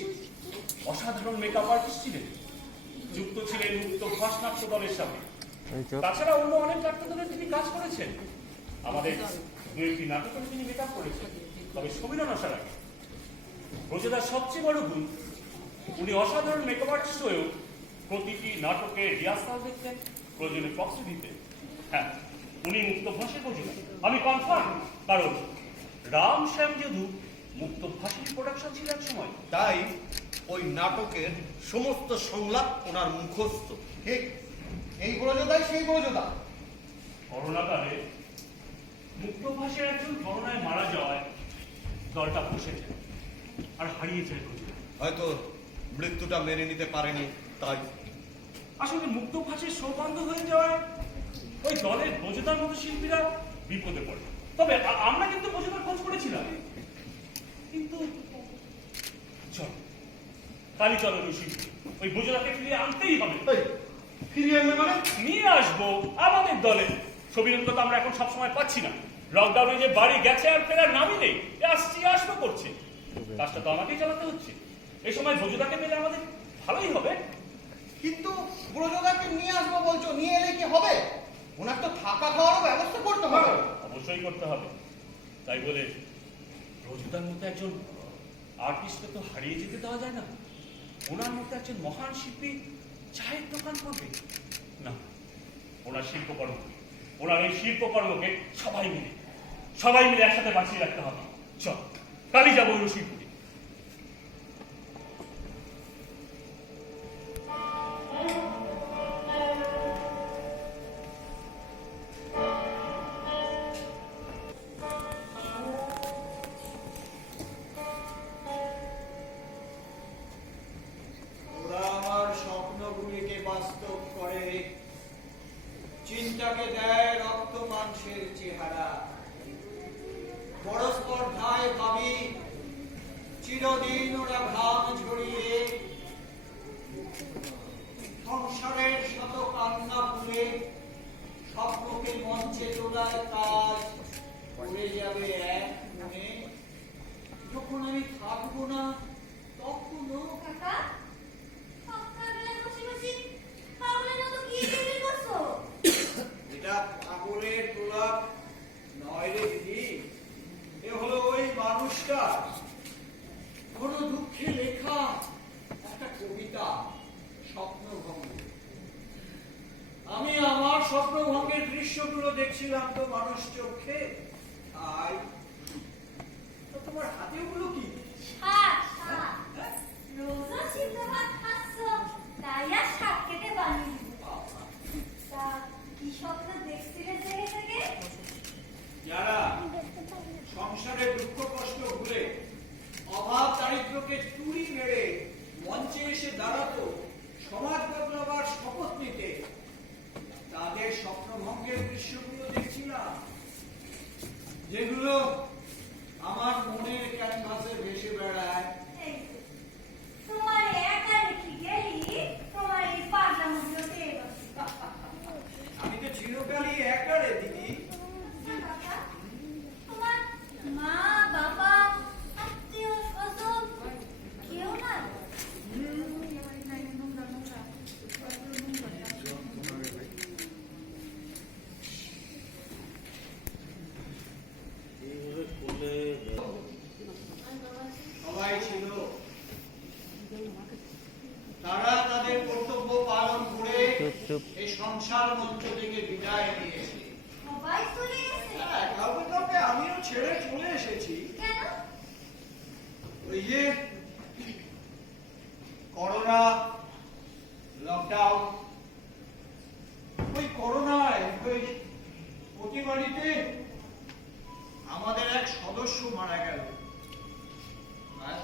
অসাধারণ মেকআপ আর্টিস্ট ছিলেন, যুক্ত ছিলেন মুক্ত ভাস নাট্য দলের সাথে। তাছাড়া অন্য অনেক নাট্য দলে তিনি কাজ করেছেন। আমাদের দু একটি নাটকের তিনি মেকআপ করেছেন। তবে সমীরণ আসার আগে ব্রজদার সবচেয়ে বড় গুণ, উনি অসাধারণ মেকআপ আর্টিস্ট হয়েও প্রতিটি নাটকে রিহার্সাল দেখতেন, প্রয়োজনে প্রক্সি দিতেন। হ্যাঁ, উনি মুক্ত ভাষে বোঝেন, আমি কনফার্ম। কারণ রাম শ্যাম যদু মুক্ত ভাষার প্রোডাকশন ছিল এক সময়। তাই ওই নাটকের সমস্ত সংলাপ ওনার মুখস্থ। ঠিক, এই ব্রজদাই সেই ব্রজদা। করোনাকালে মুক্ত ভাষায় একজন করোনায় মারা যাওয়ায় দলটা বসেছে আর হারিয়ে যায় ব্রজদা। হয়তো মৃত্যুটা মেনে নিতে পারেনি তাই। আসলে মুক্ত ভাষায় সৌবন্ধ হয়ে যাওয়ায় ওই দলের ব্রজদার মতো শিল্পীরা বিপদে পড়ে। তবে আমরা কিন্তু ব্রজদার খোঁজ করেছিলাম। কিন্তু চল কালীচরণ শিল্পী ওই ব্রজদাকে ফিরিয়ে আনতেই হবে। ফিরিয়ে আনবে মানে? নিয়ে আসবো আমাদের দলে। ছবির তো আমরা এখন সবসময় পাচ্ছি না। লকডাউনে যে বাড়ি গেছে আর ফেরার নামই নেই, আসবো করছে। কাজটা তো আমাকেই চালাতে হচ্ছে। এই সময় ব্রজদাকে পেলে আমাদের ভালোই হবে। কিন্তু ব্রজদাকে নিয়ে আসবো বলছো, নিয়ে এলে কি হবে? ওনার তো থাকা খাওয়ারও ব্যবস্থা করতে হবে। অবশ্যই করতে হবে। তাই বলে ব্রজদার মতো একজন আর্টিস্টকে তো হারিয়ে যেতে দেওয়া যায় না। ওনার মতো একজন মহান শিল্পী চায়ের দোকান করবে না। ওনার এই শিল্পকর্মকে সবাই মিলে একসাথে বাঁচিয়ে রাখতে হবে। চল কালই যাবো ওই শিল্পী। ওরা আমার স্বপ্নগুলিকে বাস্তব করে, চিন্তাকে দেয় রক্ত মাংসের চেহারা। বড় স্পর্ধায় ভাবি চিরদিন ওরা ঘাম ঝরিয়ে সংসারের শত কান্না ভুলে স্বপ্নকে মঞ্চে তোলার কাজ করে যাবে এক মনে। যখন আমি থাকবো না তখনও কাকা, সকালবেলা বসে বসে পাগলের মতো কি বিড়বিড় করছো? এটা পাগলের প্রলাপ নয় রে দিদি। এ হলো ওই মানুষটা কোন দুঃখে লেখা একটা কবিতা, স্বপ্নভঙ্গ। আমি আমার স্বপ্নভঙ্গের দৃশ্যগুলো দেখছিলাম তো মানুষ চোখে। আই তো তোমার হাতে ওগুলো কি? শাক রোজও সিদ্ধ ভাত খাচ্ছ, তাই আর শাক কেটে বানিয়ে দিব। তা কি স্বপ্ন দেখছিলে জেগে থেকে? যারা সংসারের দুঃখ কষ্ট ভুলে অভাব দারিদ্রকে চুরি মেরে মঞ্চে এসে দাঁড়াতো সমাজ বদলাবার শপথ নিতে, তাদের স্বপ্নভঙ্গের দৃশ্যগুলো দেখছিলাম, যেগুলো আমার মনের ক্যানভাসে ভেসে বেড়ায়। এই যে, তোমার একা রেখে গেলি, তোমার এই পাগলামোগুলো পেয়ে গেছে। আমি তো চিরকালই একা রে দিদি। বাবা, তোমার মা বাবা আত্মীয় স্বজন কেউ নাই? সবাই ছিল, তারা তাদের কর্তব্য পালন করে এই সংসার মঞ্চ থেকে বিদায় নিয়েছে। সবাই চলে গেছে? হ্যাঁ, কাউকে কাউকে আমিও ছেড়ে চলে এসেছি। কেন? ওই যে করোনা, লকডাউন, ওই করোনায় ওই প্রতি বাড়িতে আমাদের এক সদস্য মারা গেল, ব্যাস,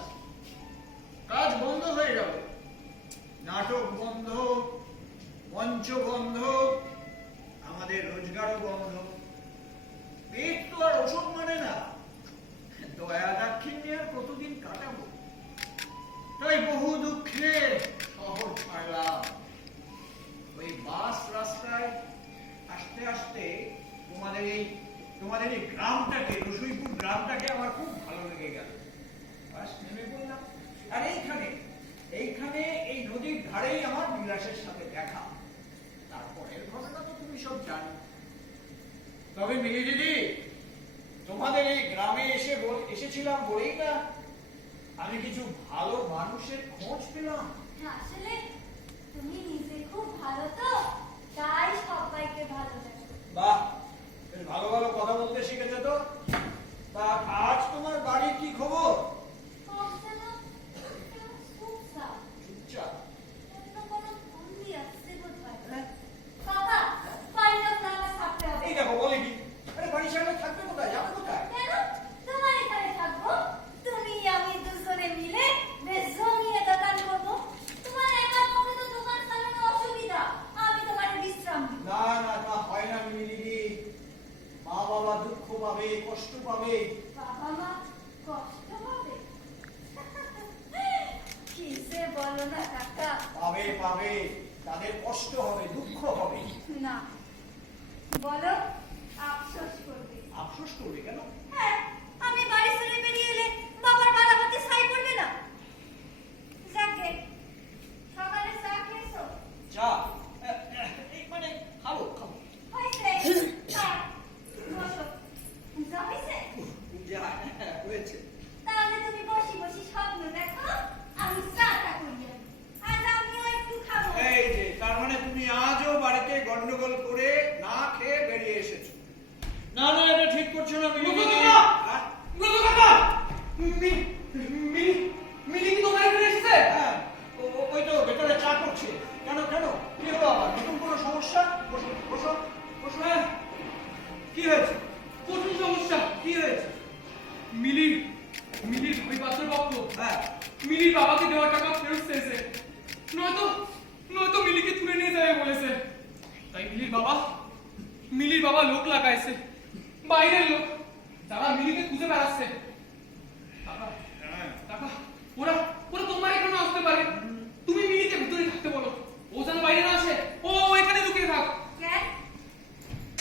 কাজ বন্ধ হয়ে গেল, নাটক বন্ধ, মঞ্চ বন্ধ, আমাদের রোজগারও বন্ধ। পেট তো আর ওষুধ মানে না, দয়া দাক্ষিণ্যে আর কতদিন কাটাবো। তাই বহু দুঃখে শহর ছাড়লাম। ওই বাস রাস্তায় আস্তে আস্তে তোমাদের এই গ্রামটাকে, রসুইপুর গ্রামটাকে আমার খুব ভালো লেগে গেল। বাস নেমে পড়লাম, আর এইখানে এই নদীর ধারেই আমার বিলাসের সাথে দেখা। তারপরের ঘটনা তো তুমি সব জানো। তবে মিলি দিদি, তোমাদের এই গ্রামে এসেছিলাম বলেই না আমি কিছু ভালো মানুষের খোঁজ পেলাম। আসলে তুমি নিজে খুব ভালো তো, তাই সবাইকে ভালোবাসো। বাহ, বেশ ভালো ভালো কথা বলতে শিখেছো তো। তা আজ তোমার বাড়ির কি খবর? চুপচাপ, চুপচাপ? অন্য কোনো ভঙ্গি আসছে বোধহয়। বাবা, পারলাম না আমার থাকতে হবে। এই দেখো বলে কি, আরে বাড়ির সামনে থাকবে কোথায়, যাবে কোথায়? কেন? তোমার এখানে থাকবো, তুমি আমি দুজনে মিলে বেশ জমিয়ে দোকান করবো। তোমার একার পক্ষে তো দোকান চালানো অসুবিধা, আমি তোমার বিশ্রাম দিব। না না, তা হয় না মিলি দিদি। মা বাবা দুঃখ পাবে, কষ্ট পাবে। বাবা মা কষ্ট পাবে? কি যে বলো না কাকা। পাবে পাবে, তাদের কষ্ট হবে, দুঃখ হবে। না, বলো আফসোস করবে। আফসোস করবে কেন? হ্যাঁ, আমি বাড়ি ছেড়ে বেরিয়ে এলে বাবার বাড়া হাতে ছাই পড়বে না। যাকে সকালে চা খেয়েছো? চা মানে খাবো খাবো। হয়েছে চা, বসো। যা হয়েছে? যা হয়েছে। তাহলে তুমি বসি বসি স্বপ্ন দেখো, আমি চাটা করি। আজ আমিও একটু খাবো। এই যে, তার মানে তুমি আজও বাড়িতে গন্ডগোল করে না খেয়ে বেরিয়ে এসেছো। না না, এটা ঠিক করছো না মিলি দিদি। হ্যাঁ? মিলি কি তোমার এখানে এসেছে? হ্যাঁ, ওই তো ভেতরে চা করছে। কেন কেন, কি হলো আবার? নতুন কোনো সমস্যা? বসো বসো বসো। হ্যাঁ, কি হয়েছে? প্রচুর সমস্যা। কি হয়েছে? মিলির ওই পাত্রপক্ষ হ্যাঁ, মিলির বাবাকে দেওয়া টাকা ফেরত চেয়েছে, নয়তো মিলিকে তুলে নিয়ে যাবে বলেছে। তাই মিলির বাবা লোক লাগাইছে, বাইরের লোক, যারা মিলিকে খুঁজে বেড়াচ্ছে। টাকা ওরা তোমার এখানে আসতে পারে, তুমি মিলিকে ভিতরে থাকতে বলো, ও যেন বাইরে না আসে, ও এখানে লুকিয়ে থাক। কেন?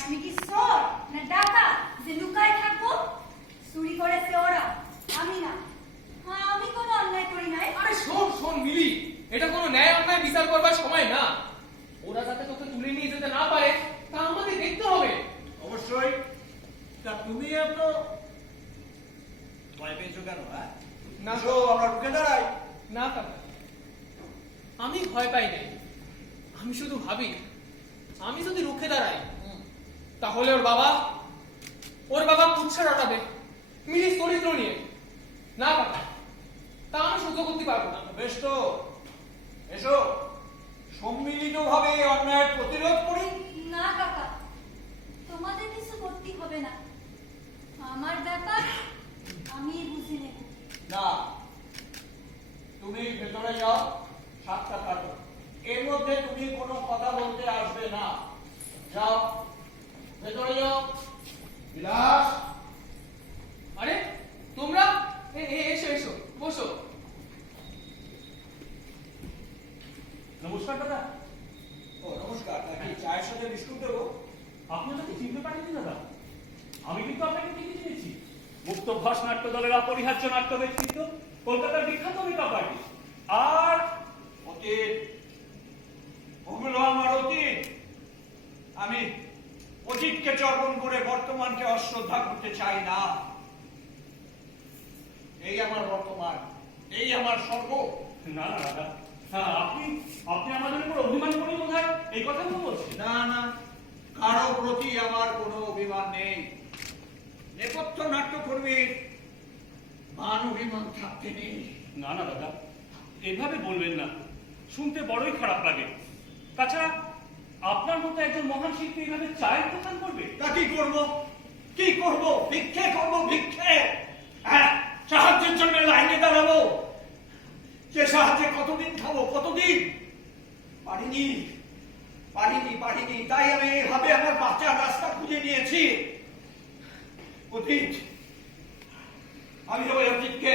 আমি কি চোর না ডাকাত যে লুকায় থাকবো? চুরি করেছে ওরা, আমি না। হ্যাঁ, আমি কোনো অন্যায় করি নাই। আরে শোন মিলি, এটা কোনো ন্যায় অন্যায় বিচার করবার সময় না। ওরা যাতে তোকে তুলে নিয়ে যেতে না পারে তা আমাদের দেখতে হবে। অবশ্যই। তা তুমি এত ভয় পেয়েছো কেন? হ্যাঁ, না। এসো, আমরা রুখে দাঁড়াই। না কাকা, আমি ভয় পাই নাই। আমি শুধু ভাবি, আমি যদি রুখে দাঁড়াই তাহলে ওর বাবা ওর বাবা কুৎসা রটাবে মিলির চরিত্র নিয়ে। না কাকা, তা আমি সহ্য করতে পারবো না। বেশ তো, এসো সম্মিলিতভাবে অন্যায়ের প্রতিরোধ করি। না কাকা, তোমাদের কিছু করতে হবে না, আমার ব্যাপার আমি বুঝে নেব। না, তুমি ভেতরে যাও, সাতটা কাটো। এর মধ্যে তুমি কোনো কথা বলতে আসবে না। যাও, ভেতরে যাও। বিলাস, আরে তোমরা এসো এসো, বসো। নমস্কার দাদা। ও নমস্কার, নাকি চায়ের সাথে বিস্কুট দেবো? আপনি আমাকে চিনতে পারেননি দাদা? আমি কিন্তু আপনাকে ঠিকই চিনেছি। মুক্তভাস নাট্য দলের অপরিহার্য নাট্য ব্যক্তিত্ব, কলকাতার বিখ্যাত মেকআপ আর্টিস্ট। আর অতীত, ওগুলো আমার অতীত। আমি অতীতকে চর্বণ করে বর্তমানকে অশ্রদ্ধা করতে চাই না। এই আমার বর্তমান, এই আমার স্বর্গ। না না দাদা, হ্যাঁ আপনি আমাদের উপর অভিমান করে বোধহয় এই কথাগুলো বলছেন। না না, কারো প্রতি আমার কোনো অভিমান নেই। নেপথ্য নাট্যকর্মীর মান অভিমান থাকতে নেই। না না দাদা, এভাবে বলবেন না, শুনতে বড়ই খারাপ লাগে। তাছাড়া আপনার মতো একজন মহান শিল্পী এইভাবে চায়ের দোকান করবে? তা কি করবো? কি করবো? ভিক্ষে করবো, ভিক্ষে। হ্যাঁ, সাহায্যের জন্য লাইনে দাঁড়াবো। যে সাহায্যে কতদিন খাবো, কতদিন? পারিনি পারিনি পারিনি, তাই আমি এভাবে আমার বাঁচার রাস্তা খুঁজে নিয়েছি। অতীত, আমি ওই অতীতকে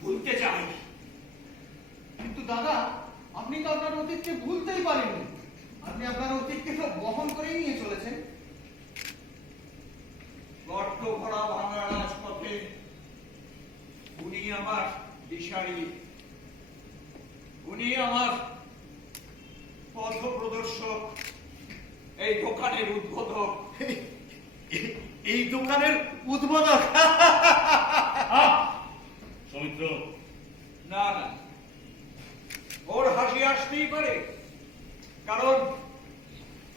ভুলতে চাই। কিন্তু দাদা, আপনি তো আপনার অতীতকে ভুলতেই পারেননি। আপনি আপনার অতীতকে তো বহন করেই নিয়ে চলেছেন। গর্ত ভরা ভাঙা রাজপথে উনি আমার দিশারি, উনি আমার পথ প্রদর্শক, এই দোকানের উদ্বোধক। এই দোকানের উদ্বোধক? সৌমিত্র, না না, ওর হাসি আসতেই পারে, কারণ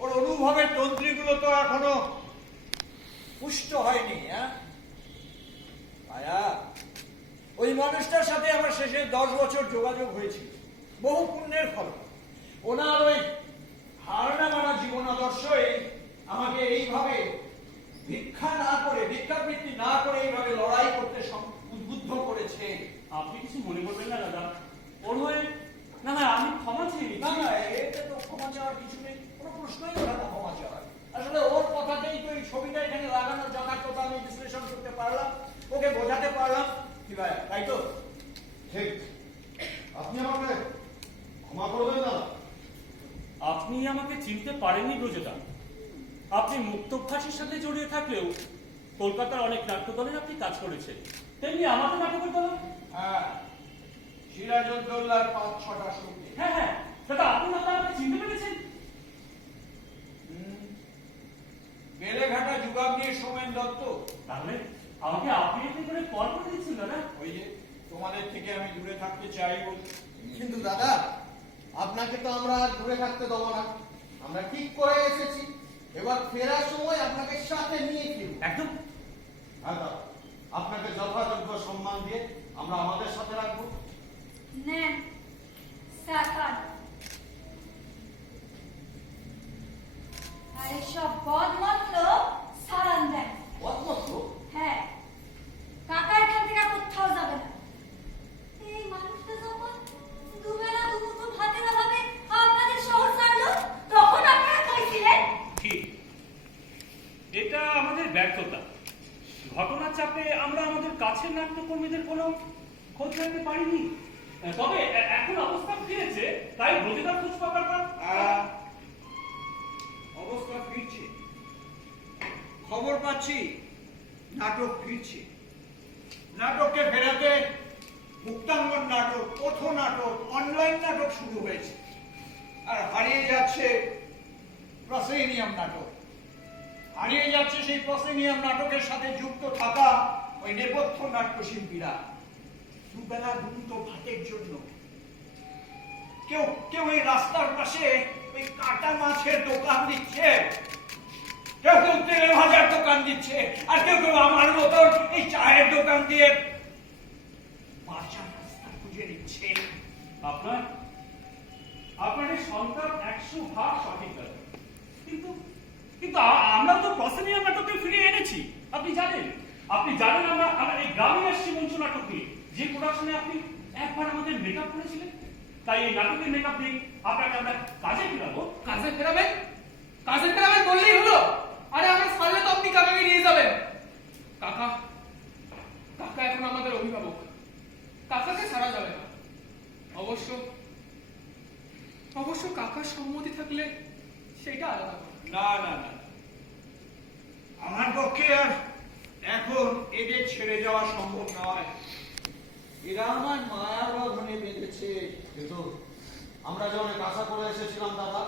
ওর অনুভবের তন্ত্রীগুলো তো এখনো পুষ্ট হয়নি। হ্যাঁ আয়া, ওই মানুষটার সাথে আমার শেষে 10 বছর যোগাযোগ হয়েছিল, বহু পুণ্যের ফল। ওনার ওই হারনা মানা জীবন আদর্শই আমাকে এইভাবে ভিক্ষা না করে, ভিক্ষাবৃত্তি না করে এইভাবে লড়াই করতে উদ্বুদ্ধ করেছে। আপনি কিছু মনে করবেন না দাদা, ওর হয়ে না না আমি ক্ষমা চেয়ে নিচ্ছি। না না, এতে তো ক্ষমা চাওয়ার কিছু নেই, কোনো প্রশ্নই ওঠে না ক্ষমা চাওয়ার। আসলে ওর কথাতেই তো এই ছবিটা এখানে লাগানোর যথার্থতা আমি বিশ্লেষণ করতে পারলাম, ওকে বোঝাতে পারলাম। কি ভাই, তাই তো? ঠিক। আপনি আমাকে ক্ষমা করবেন না। আপনি আমাকে চিনতে পারেননি ব্রজদা। আপনি মুক্তভাষীর সাথে জড়িয়ে থাকলেও কলকাতার অনেক নাট্য দলের আপনি কাজ করেছেন, তেমনি আমাদের নাটকের দল। হ্যাঁ, সিরাজউদ্দৌলার 5-6টা সঙ্গে। হ্যাঁ হ্যাঁ দাদা, আপনি দাদা আমাকে চিনতে পেরেছেন? বেলেঘাটা যুগাগ্নির সোমেন দত্ত। তাহলে আমাকে আপনি আপনি করে কল করে দিচ্ছেন দাদা। ওই যে তোমাদের থেকে আমি দূরে থাকতে চাই বলে। কিন্তু দাদা, আপনাকে তো আমরা আর দূরে থাকতে দেবো না। আমরা ঠিক করে এসেছি, এবার ফেরার সময় আপনাকে সাথে নিয়ে ফিরব। একদম। হ্যাঁ দাদা, আপনাকে যথাযোগ্য সম্মান দিয়ে আমরা আমাদের সাথে রাখবো। নেন সাকার, আর এসব বদমতল সারান দেন। বদমতল? হ্যাঁ, কাকা এখান থেকে কোথাও যাবে না। এই মানুষটা যখন দুবেলা দুমুঠো ভাতের অভাবে আপনাদের শহর ছাড়লো, তখন আপনারা কইছিলেন ঠিক, এটা আমাদের ব্যর্থতা। ঘটনার চাপে আমরা আমাদের কাছের নাট্যকর্মীদের কোনো খোঁজ রাখতে পারিনি। তবে এখন অবস্থা ফিরেছে, তাই ব্রজদার খোঁজ পাবার পর অবস্থা ফিরছে, খবর পাচ্ছি নাটক ফিরছে। নাটককে ফেরাতে মুক্তাঙ্গন নাটক, পথ নাটক, অনলাইন নাটক শুরু হয়েছে। আর হারিয়ে যাচ্ছে প্রসেনিয়াম নাটক, হারিয়ে যাচ্ছে সেই প্রসেনিয়াম নাটকের সাথে যুক্ত থাকা ওই নেপথ্য নাট্যশিল্পীরা। দুবেলা দুমুঠো ভাতের জন্য কেউ কেউ এই রাস্তার পাশে ওই কাটা মাছের দোকান দিচ্ছে, কেউ কেউ তেলে ভাজার দোকান দিচ্ছে। দিচ্ছে, আর কেউ কেউ আমার মতন এই চায়ের দোকান দিয়ে বাঁচার রাস্তা খুঁজে নিচ্ছে। আপনার আপনার এই সন্তান 100 ভাগ সঠিক কথা, কিন্তু কিন্তু আমরা তো প্রসেনিয়া নাটককে ফিরিয়ে এনেছি। আপনি জানেন আমরা এই গ্রামে আসছি মঞ্চ নাটক নিয়ে, যে প্রোডাকশনে আপনি একবার আমাদের মেকআপ করেছিলেন। তাই এই নাটকের মেকআপ দিয়ে আপনাকে আমরা কাজে ফেরাবো। কাজে ফেরাবেন? কাজে ফেরাবেন বললেই হলো। আরে আমরা ছাড়লে তো আপনি কাকাকে নিয়ে যাবেন। কাকা কাকা এখন আমাদের অভিভাবক, কাকাকে ছাড়া যাবে না। অবশ্য অবশ্য কাকার সম্মতি থাকলে সেটা আলাদা কথা। না না না, আমার পক্ষে আর এখন এদের ছেড়ে যাওয়া সম্ভব নয়। এরা আমার মায়ার বাঁধনে বেঁধেছে। কিন্তু আমরা যে অনেক আশা করে এসেছিলাম দাদা।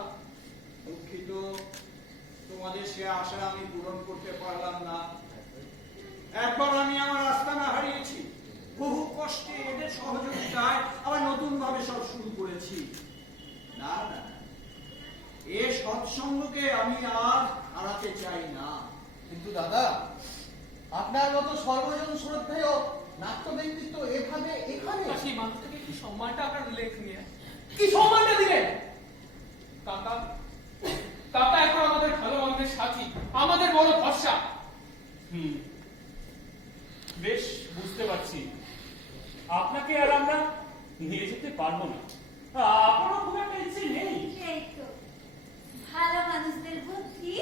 দুঃখিত, তোমাদের সে আশা আমি পূরণ করতে পারলাম না। একবার আমি আমার আস্তানা হারিয়েছি, বহু কষ্টে এদের সহযোগিতায় আবার নতুন ভাবে সব শুরু করেছি। না না, এ সৎসঙ্গকে আমি আর হারাতে চাই না। কিন্তু দাদা, আপনার মতো সর্বজন শ্রদ্ধেয় নাট্য ব্যক্তিত্ব এভাবে এখানে আর সেই মানুষটাকে কি সম্মানটা আপনার উল্লেখ নিয়ে কি সম্মানটা দিলেন? কাকা কাকা এখন আমাদের ভালো মন্দের সাথী, আমাদের বড় ভরসা। বেশ, বুঝতে পারছি আপনাকে আর আমরা নিয়ে যেতে পারবো না। আপনারও খুব একটা ইচ্ছে নেই। সেই তো ভালো মানুষদের বুদ্ধি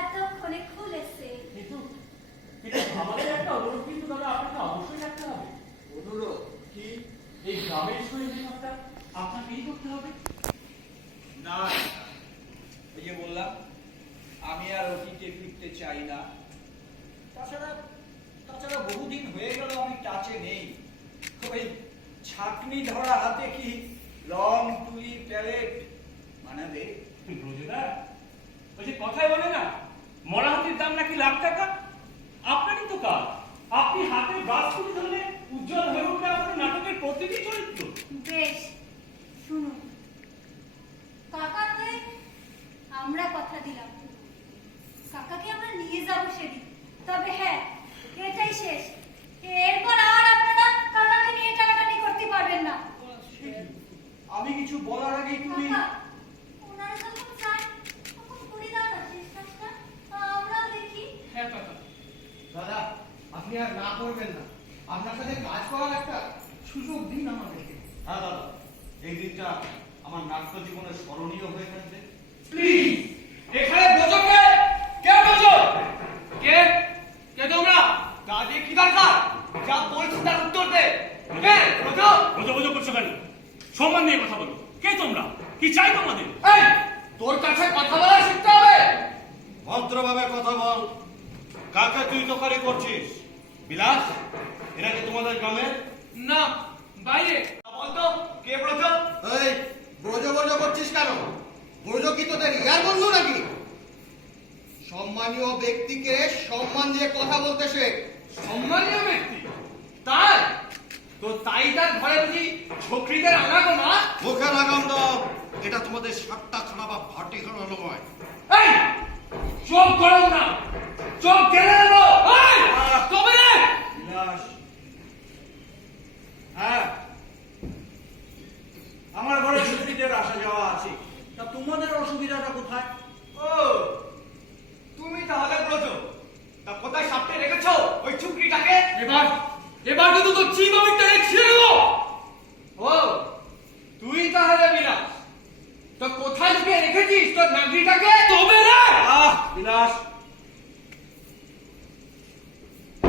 এতক্ষণে খুলেছে। কিন্তু আমাদের একটা অনুরোধ কিন্তু দাদা আপনাকে অবশ্যই রাখতে হবে। অনুরোধ কি? এই গ্রামের সহিংসতা আপনাকেই করতে হবে। না, ওই যে বললাম, আমি আর অতীতে ফিরতে চাই না। তাছাড়া বহুদিন হয়ে গেল আমি টাচে নেই। ওই ছাঁকনি ধরা হাতে কি রং তুলি প্যালেট মানাবে? ব্রজদা, ওই যে কথায় বলে না, মরা হাতির দাম নাকি লাখ টাকা। আপনারই তো কাজ, আপনি হাতে ব্রাশ তুলে ধরলে উজ্জ্বল হয়ে উঠবে আপনার নাটকের প্রতিটি চরিত্র। বেশ, শুনুন, কাকাকে আমরা কথা দিলাম, কাকাকে আমরা নিয়ে যাবো সেদিন। তবে হ্যাঁ, এটাই শেষ। এরপর আর আপনারা কাকাকে নিয়ে টানাটানি করতে পারবেন না। আমি কিছু বলার আগে তুমি কাকা, ওনারা যখন চান তখন করে দাও না শেষ কাজটা, আমরাও দেখি। হ্যাঁ কাকা, দাদা, আপনি আর না করবেন না। আপনার সাথে কাজ করার একটা সুযোগ দিন আমাদেরকে। হ্যাঁ দাদা, এই দিনটা আমার নাট্য জীবনে স্মরণীয় হয়ে থাকবে। প্লিজ। এখানে বোঝো কে? কে বোঝো? কে কে তোমরা? কাজে কি দরকার? যা বলছি তার উত্তর দে। কে বোঝো? বোঝো বোঝো করছো কেন? সম্মান নিয়ে কথা বলো। কে তোমরা? কি চাই তোমাদের? এই, তোর কাছে কথা বলা শিখতে হবে। ভদ্রভাবে কথা বল। কাকে তুই তোকারি করছিস? বিলাস, এরা কি তোমাদের গ্রামের? না, বাইরে। বলতো কে বোঝো? এই ব্রজ ব্রজ করছিস কেন? ব্রজ কি তোদের ইয়ার বন্ধু নাকি? সম্মানীয় ব্যক্তিকে সম্মান দিয়ে কথা বলতে শেখ। সম্মানীয় ব্যক্তি? তাই তো তাই তার ঘরে বুঝি ছোকরিদের আনাগোনা? মুখে লাগাম দাও। এটা তোমাদের সাতটা খানা বা ভাটি খানা নয়। এই, চোখ গরম না, চোখ গেলে দেবো। এই, তবে রে। বিলাস, হ্যাঁ, আমার ঘরে ছুটিদের আসা যাওয়া আছে। তা তোমাদের অসুবিধাটা কোথায়? ও, তুমি তাহলে ব্রজ। তা কোথায় সাপটে রেখেছো ওই চুকরিটাকে? এবার কিন্তু তো চিপ আমি টেনে ছিঁড়ে দেবো। ও, তুই তাহলে বিলাস। তো কোথায় লুকিয়ে রেখেছিস তোর নাগরিটাকে? তবে রে। বিলাস,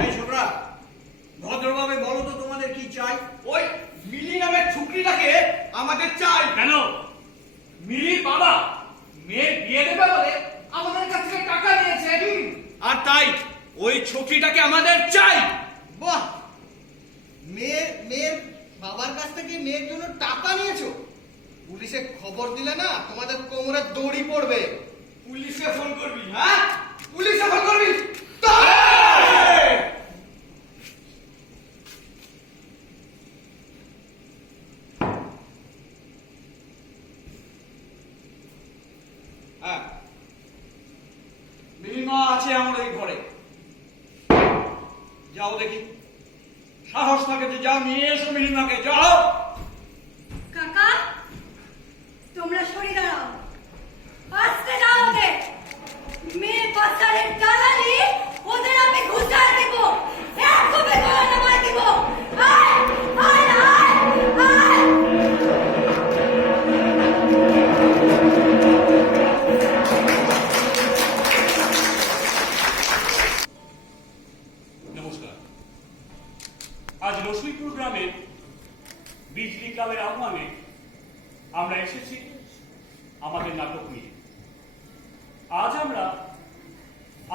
এই ছোকরা, ভদ্রভাবে বলো তো তোমাদের কি চাই? ওই মিলি নামের ছুকরিটাকে আমাদের চাই। কেন? মিলির বাবা মেয়ের বিয়ে দেবে বলে আমাদের কাছ থেকে টাকা নিয়েছে, আর তাই ওই ছুকরিটাকে আমাদের চাই। বাহ, মেয়ের বাবার কাছ থেকে মেয়ের জন্য টাকা নিয়েছো? পুলিশে খবর দিলে না তোমাদের কোমরে দড়ি পড়বে। পুলিশে ফোন করবি? হ্যাঁ, পুলিশে ফোন করবি? হ্যাঁ, মিলিমা আছে আমার এই ঘরে। যাও দেখি, সাহস থাকে যে যাও নিয়ে এসো নীলিমাকে, যাও। কাকা তোমরা সরে দাঁড়াও, আসতে যাও ওদের। মেয়ে পাচারের দালালি ওদের আমি ঘুষায় দেব, একদমে গলা নামায় দেব। আয় আয় আয় আয়। নমস্কার। আজ রসুলপুর গ্রামের বিজলি ক্লাবের আহ্বানে আমরা এসেছি আমাদের নাটক নিয়ে। আজ আমরা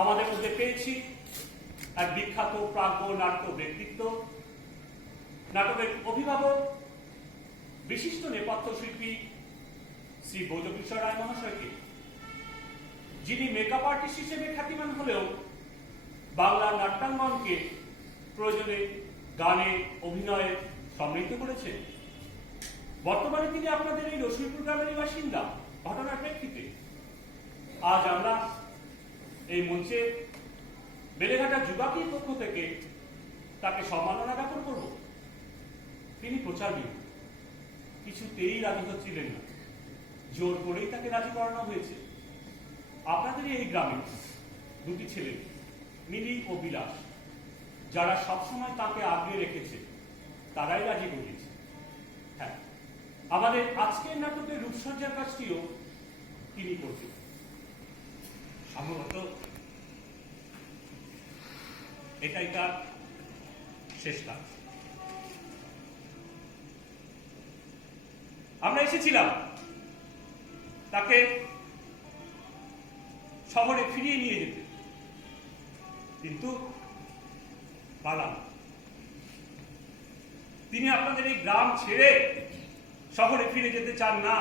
আমাদের মধ্যে পেয়েছি এক বিখ্যাত প্রাজ্ঞ নাট্য ব্যক্তিত্ব, নাটকের অভিভাবক, বিশিষ্ট নেপথ্য শিল্পী শ্রী ভোজকিশোর রায় মহাশয়কে, যিনি মেকআপ আর্টিস্ট হিসেবে খ্যাতিমান হলেও বাংলার নাট্যাঙ্গনকে প্রয়োজনে গানে, অভিনয়ে সমৃদ্ধ করেছেন। বর্তমানে তিনি আপনাদের এই রসুলপুর গ্রামের বাসিন্দা ঘটনার প্রেক্ষিতে আজ আমরা এই মঞ্চে বেলেঘাটা যুবাকির পক্ষ থেকে তাকে সম্মাননা জ্ঞাপন করব। তিনি প্রচার বিমুখ, কিছুতেই রাজি হচ্ছিলেন না, জোর করেই তাকে রাজি করানো হয়েছে। আপনাদের এই গ্রামে দুটি ছেলে মিলি ও বিলাস, যারা সবসময় তাকে আগলে রেখেছে, তারাই রাজি করিয়েছে। হ্যাঁ, আমাদের আজকের নাটকের রূপসজ্জার কাজটিও তিনি করবেন। সম্ভবত এটাই তার শেষ কাজ। আমরা এসেছিলাম তাকে শহরে ফিরিয়ে নিয়ে যেতে, কিন্তু পালাম। তিনি আপনাদের এই গ্রাম ছেড়ে শহরে ফিরে যেতে চান না,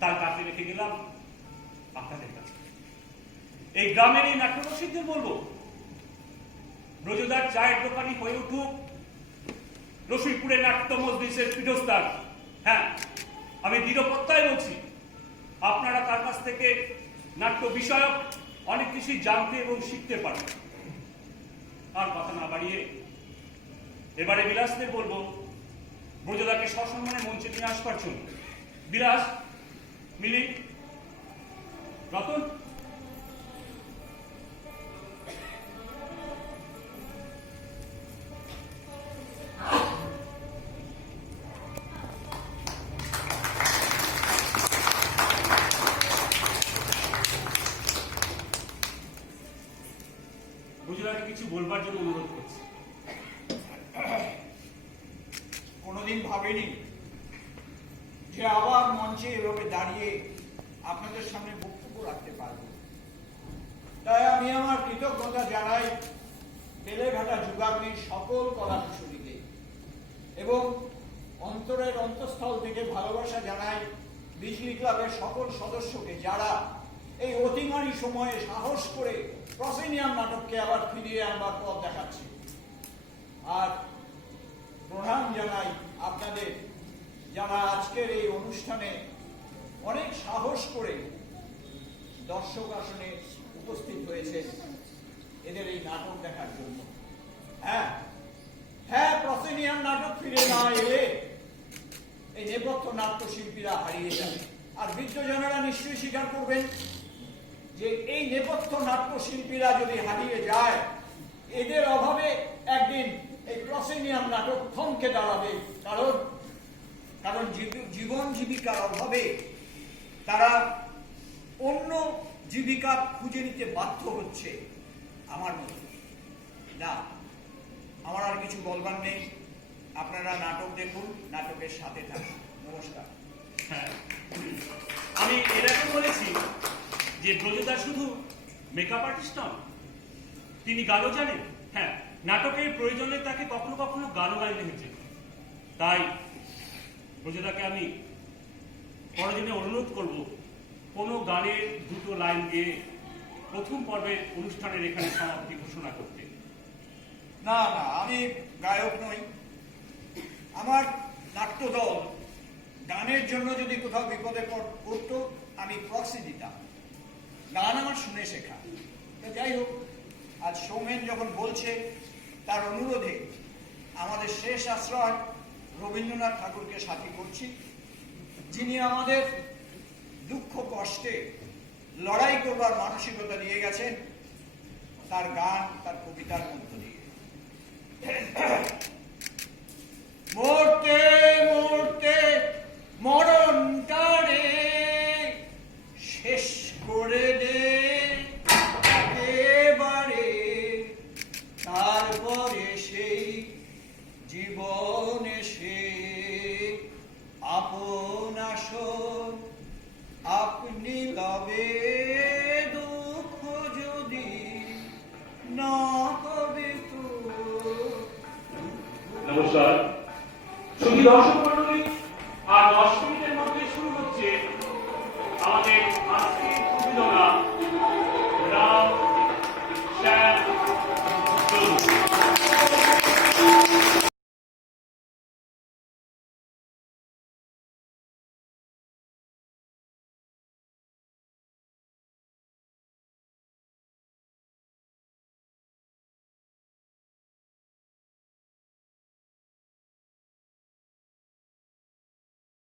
তার কাছে রেখে গেলাম আপনাদের কাছে। এই গ্রামের এই নাট্যরসিকদের বলবো, ব্রজদার চায়ের দোকানি হয়ে উঠুক রসুলপুরের নাট্য মজলিসের পীঠস্থান। হ্যাঁ, আমি দৃঢ় প্রত্যয় বলছি, আপনারা তার কাছ থেকে নাট্য বিষয়ক অনেক কিছুই জানতে এবং শিখতে পারেন। আর কথা না বাড়িয়ে এবারে বিলাসদের বলবো ব্রজদাকে সসম্মানে মঞ্চে নিয়ে আসবার জন্য। বিলাস, মিলি, রতন, ব্রজদাকে কিছু বলবার জন্য অনুরোধ করছি। কোনোদিন ভাবিনি যে আবার মঞ্চে এভাবে দাঁড়িয়ে আপনাদের সামনে বক্তব্য রাখতে পারবো। তাই আমি আমার কৃতজ্ঞতা জানাই বেলেঘাটা যুগাগ্নির সকল কলাকুশলীকে এবং অন্তরের অন্তঃস্থল থেকে ভালোবাসা জানাই বিজলি ক্লাবের সকল সদস্যকে, যারা এই অতিমারী সময়ে সাহস করে প্রসেনিয়াম নাটককে আবার ফিরিয়ে আনবার পথ দেখাচ্ছে। আর প্রণাম জানাই আপনাদের, যারা আজকের এই অনুষ্ঠানে অনেক সাহস করে দর্শক আসনে উপস্থিত হয়েছে এদের এই নাটক দেখার জন্য। হ্যাঁ হ্যাঁ, প্রসেনিয়াম নাটক ফিরে না এলে এই নেপথ্য নাট্যশিল্পীরা হারিয়ে যাবে। আর বিদ্যজনেরা নিশ্চয়ই স্বীকার করবেন যে এই নেপথ্য নাট্যশিল্পীরা যদি হারিয়ে যায়, এদের অভাবে একদিন এই প্রসেনিয়াম নাটক থমকে দাঁড়াবে। কারণ জীবন জীবিকার অভাবে তারা অন্য জীবিকা খুঁজে নিতে বাধ্য হচ্ছে। আমার মতো না, আমার আর কিছু বলবার নেই। আপনারা নাটক দেখুন, নাটকের সাথে থাকুন। নমস্কার। হ্যাঁ, আমি এর আগে বলেছি যে ব্রজদা শুধু মেকআপ আর্টিস্ট নন, তিনি গানও জানেন। হ্যাঁ, নাটকের প্রয়োজনে তাকে কখনো কখনো গানও গাইতে হয়েছে। তাই ব্রজদাকে আমি পরদিনে অনুরোধ করব, কোনো গানের দুটো লাইন গিয়ে প্রথম পর্বের অনুষ্ঠানের এখানে সমাপ্তি ঘোষণা করতে। না না, আমি গায়ক নই। আমার নাট্যদল গানের জন্য যদি কোথাও বিপদে পড়তো, আমি প্রক্সি দিতাম। গান আমার শুনে শেখা। যাই হোক, আজ সৌমেন যখন বলছে তার অনুরোধে আমাদের শেষ আশ্রয় রবীন্দ্রনাথ ঠাকুরকে সাথী করছি, যিনি আমাদের দুঃখ কষ্টে লড়াই করবার মানসিকতা দিয়ে গেছেন তার গান, তার কবিতার মধ্য দিয়ে। মরতে মরতে মরণটারে শেষ করে দে একেবারে, তারপরে সেই জীবন এসে আপন আসন আপনি লবে, দুঃখ যদি না হবে তো। নমস্কার, সঙ্গী দর্শক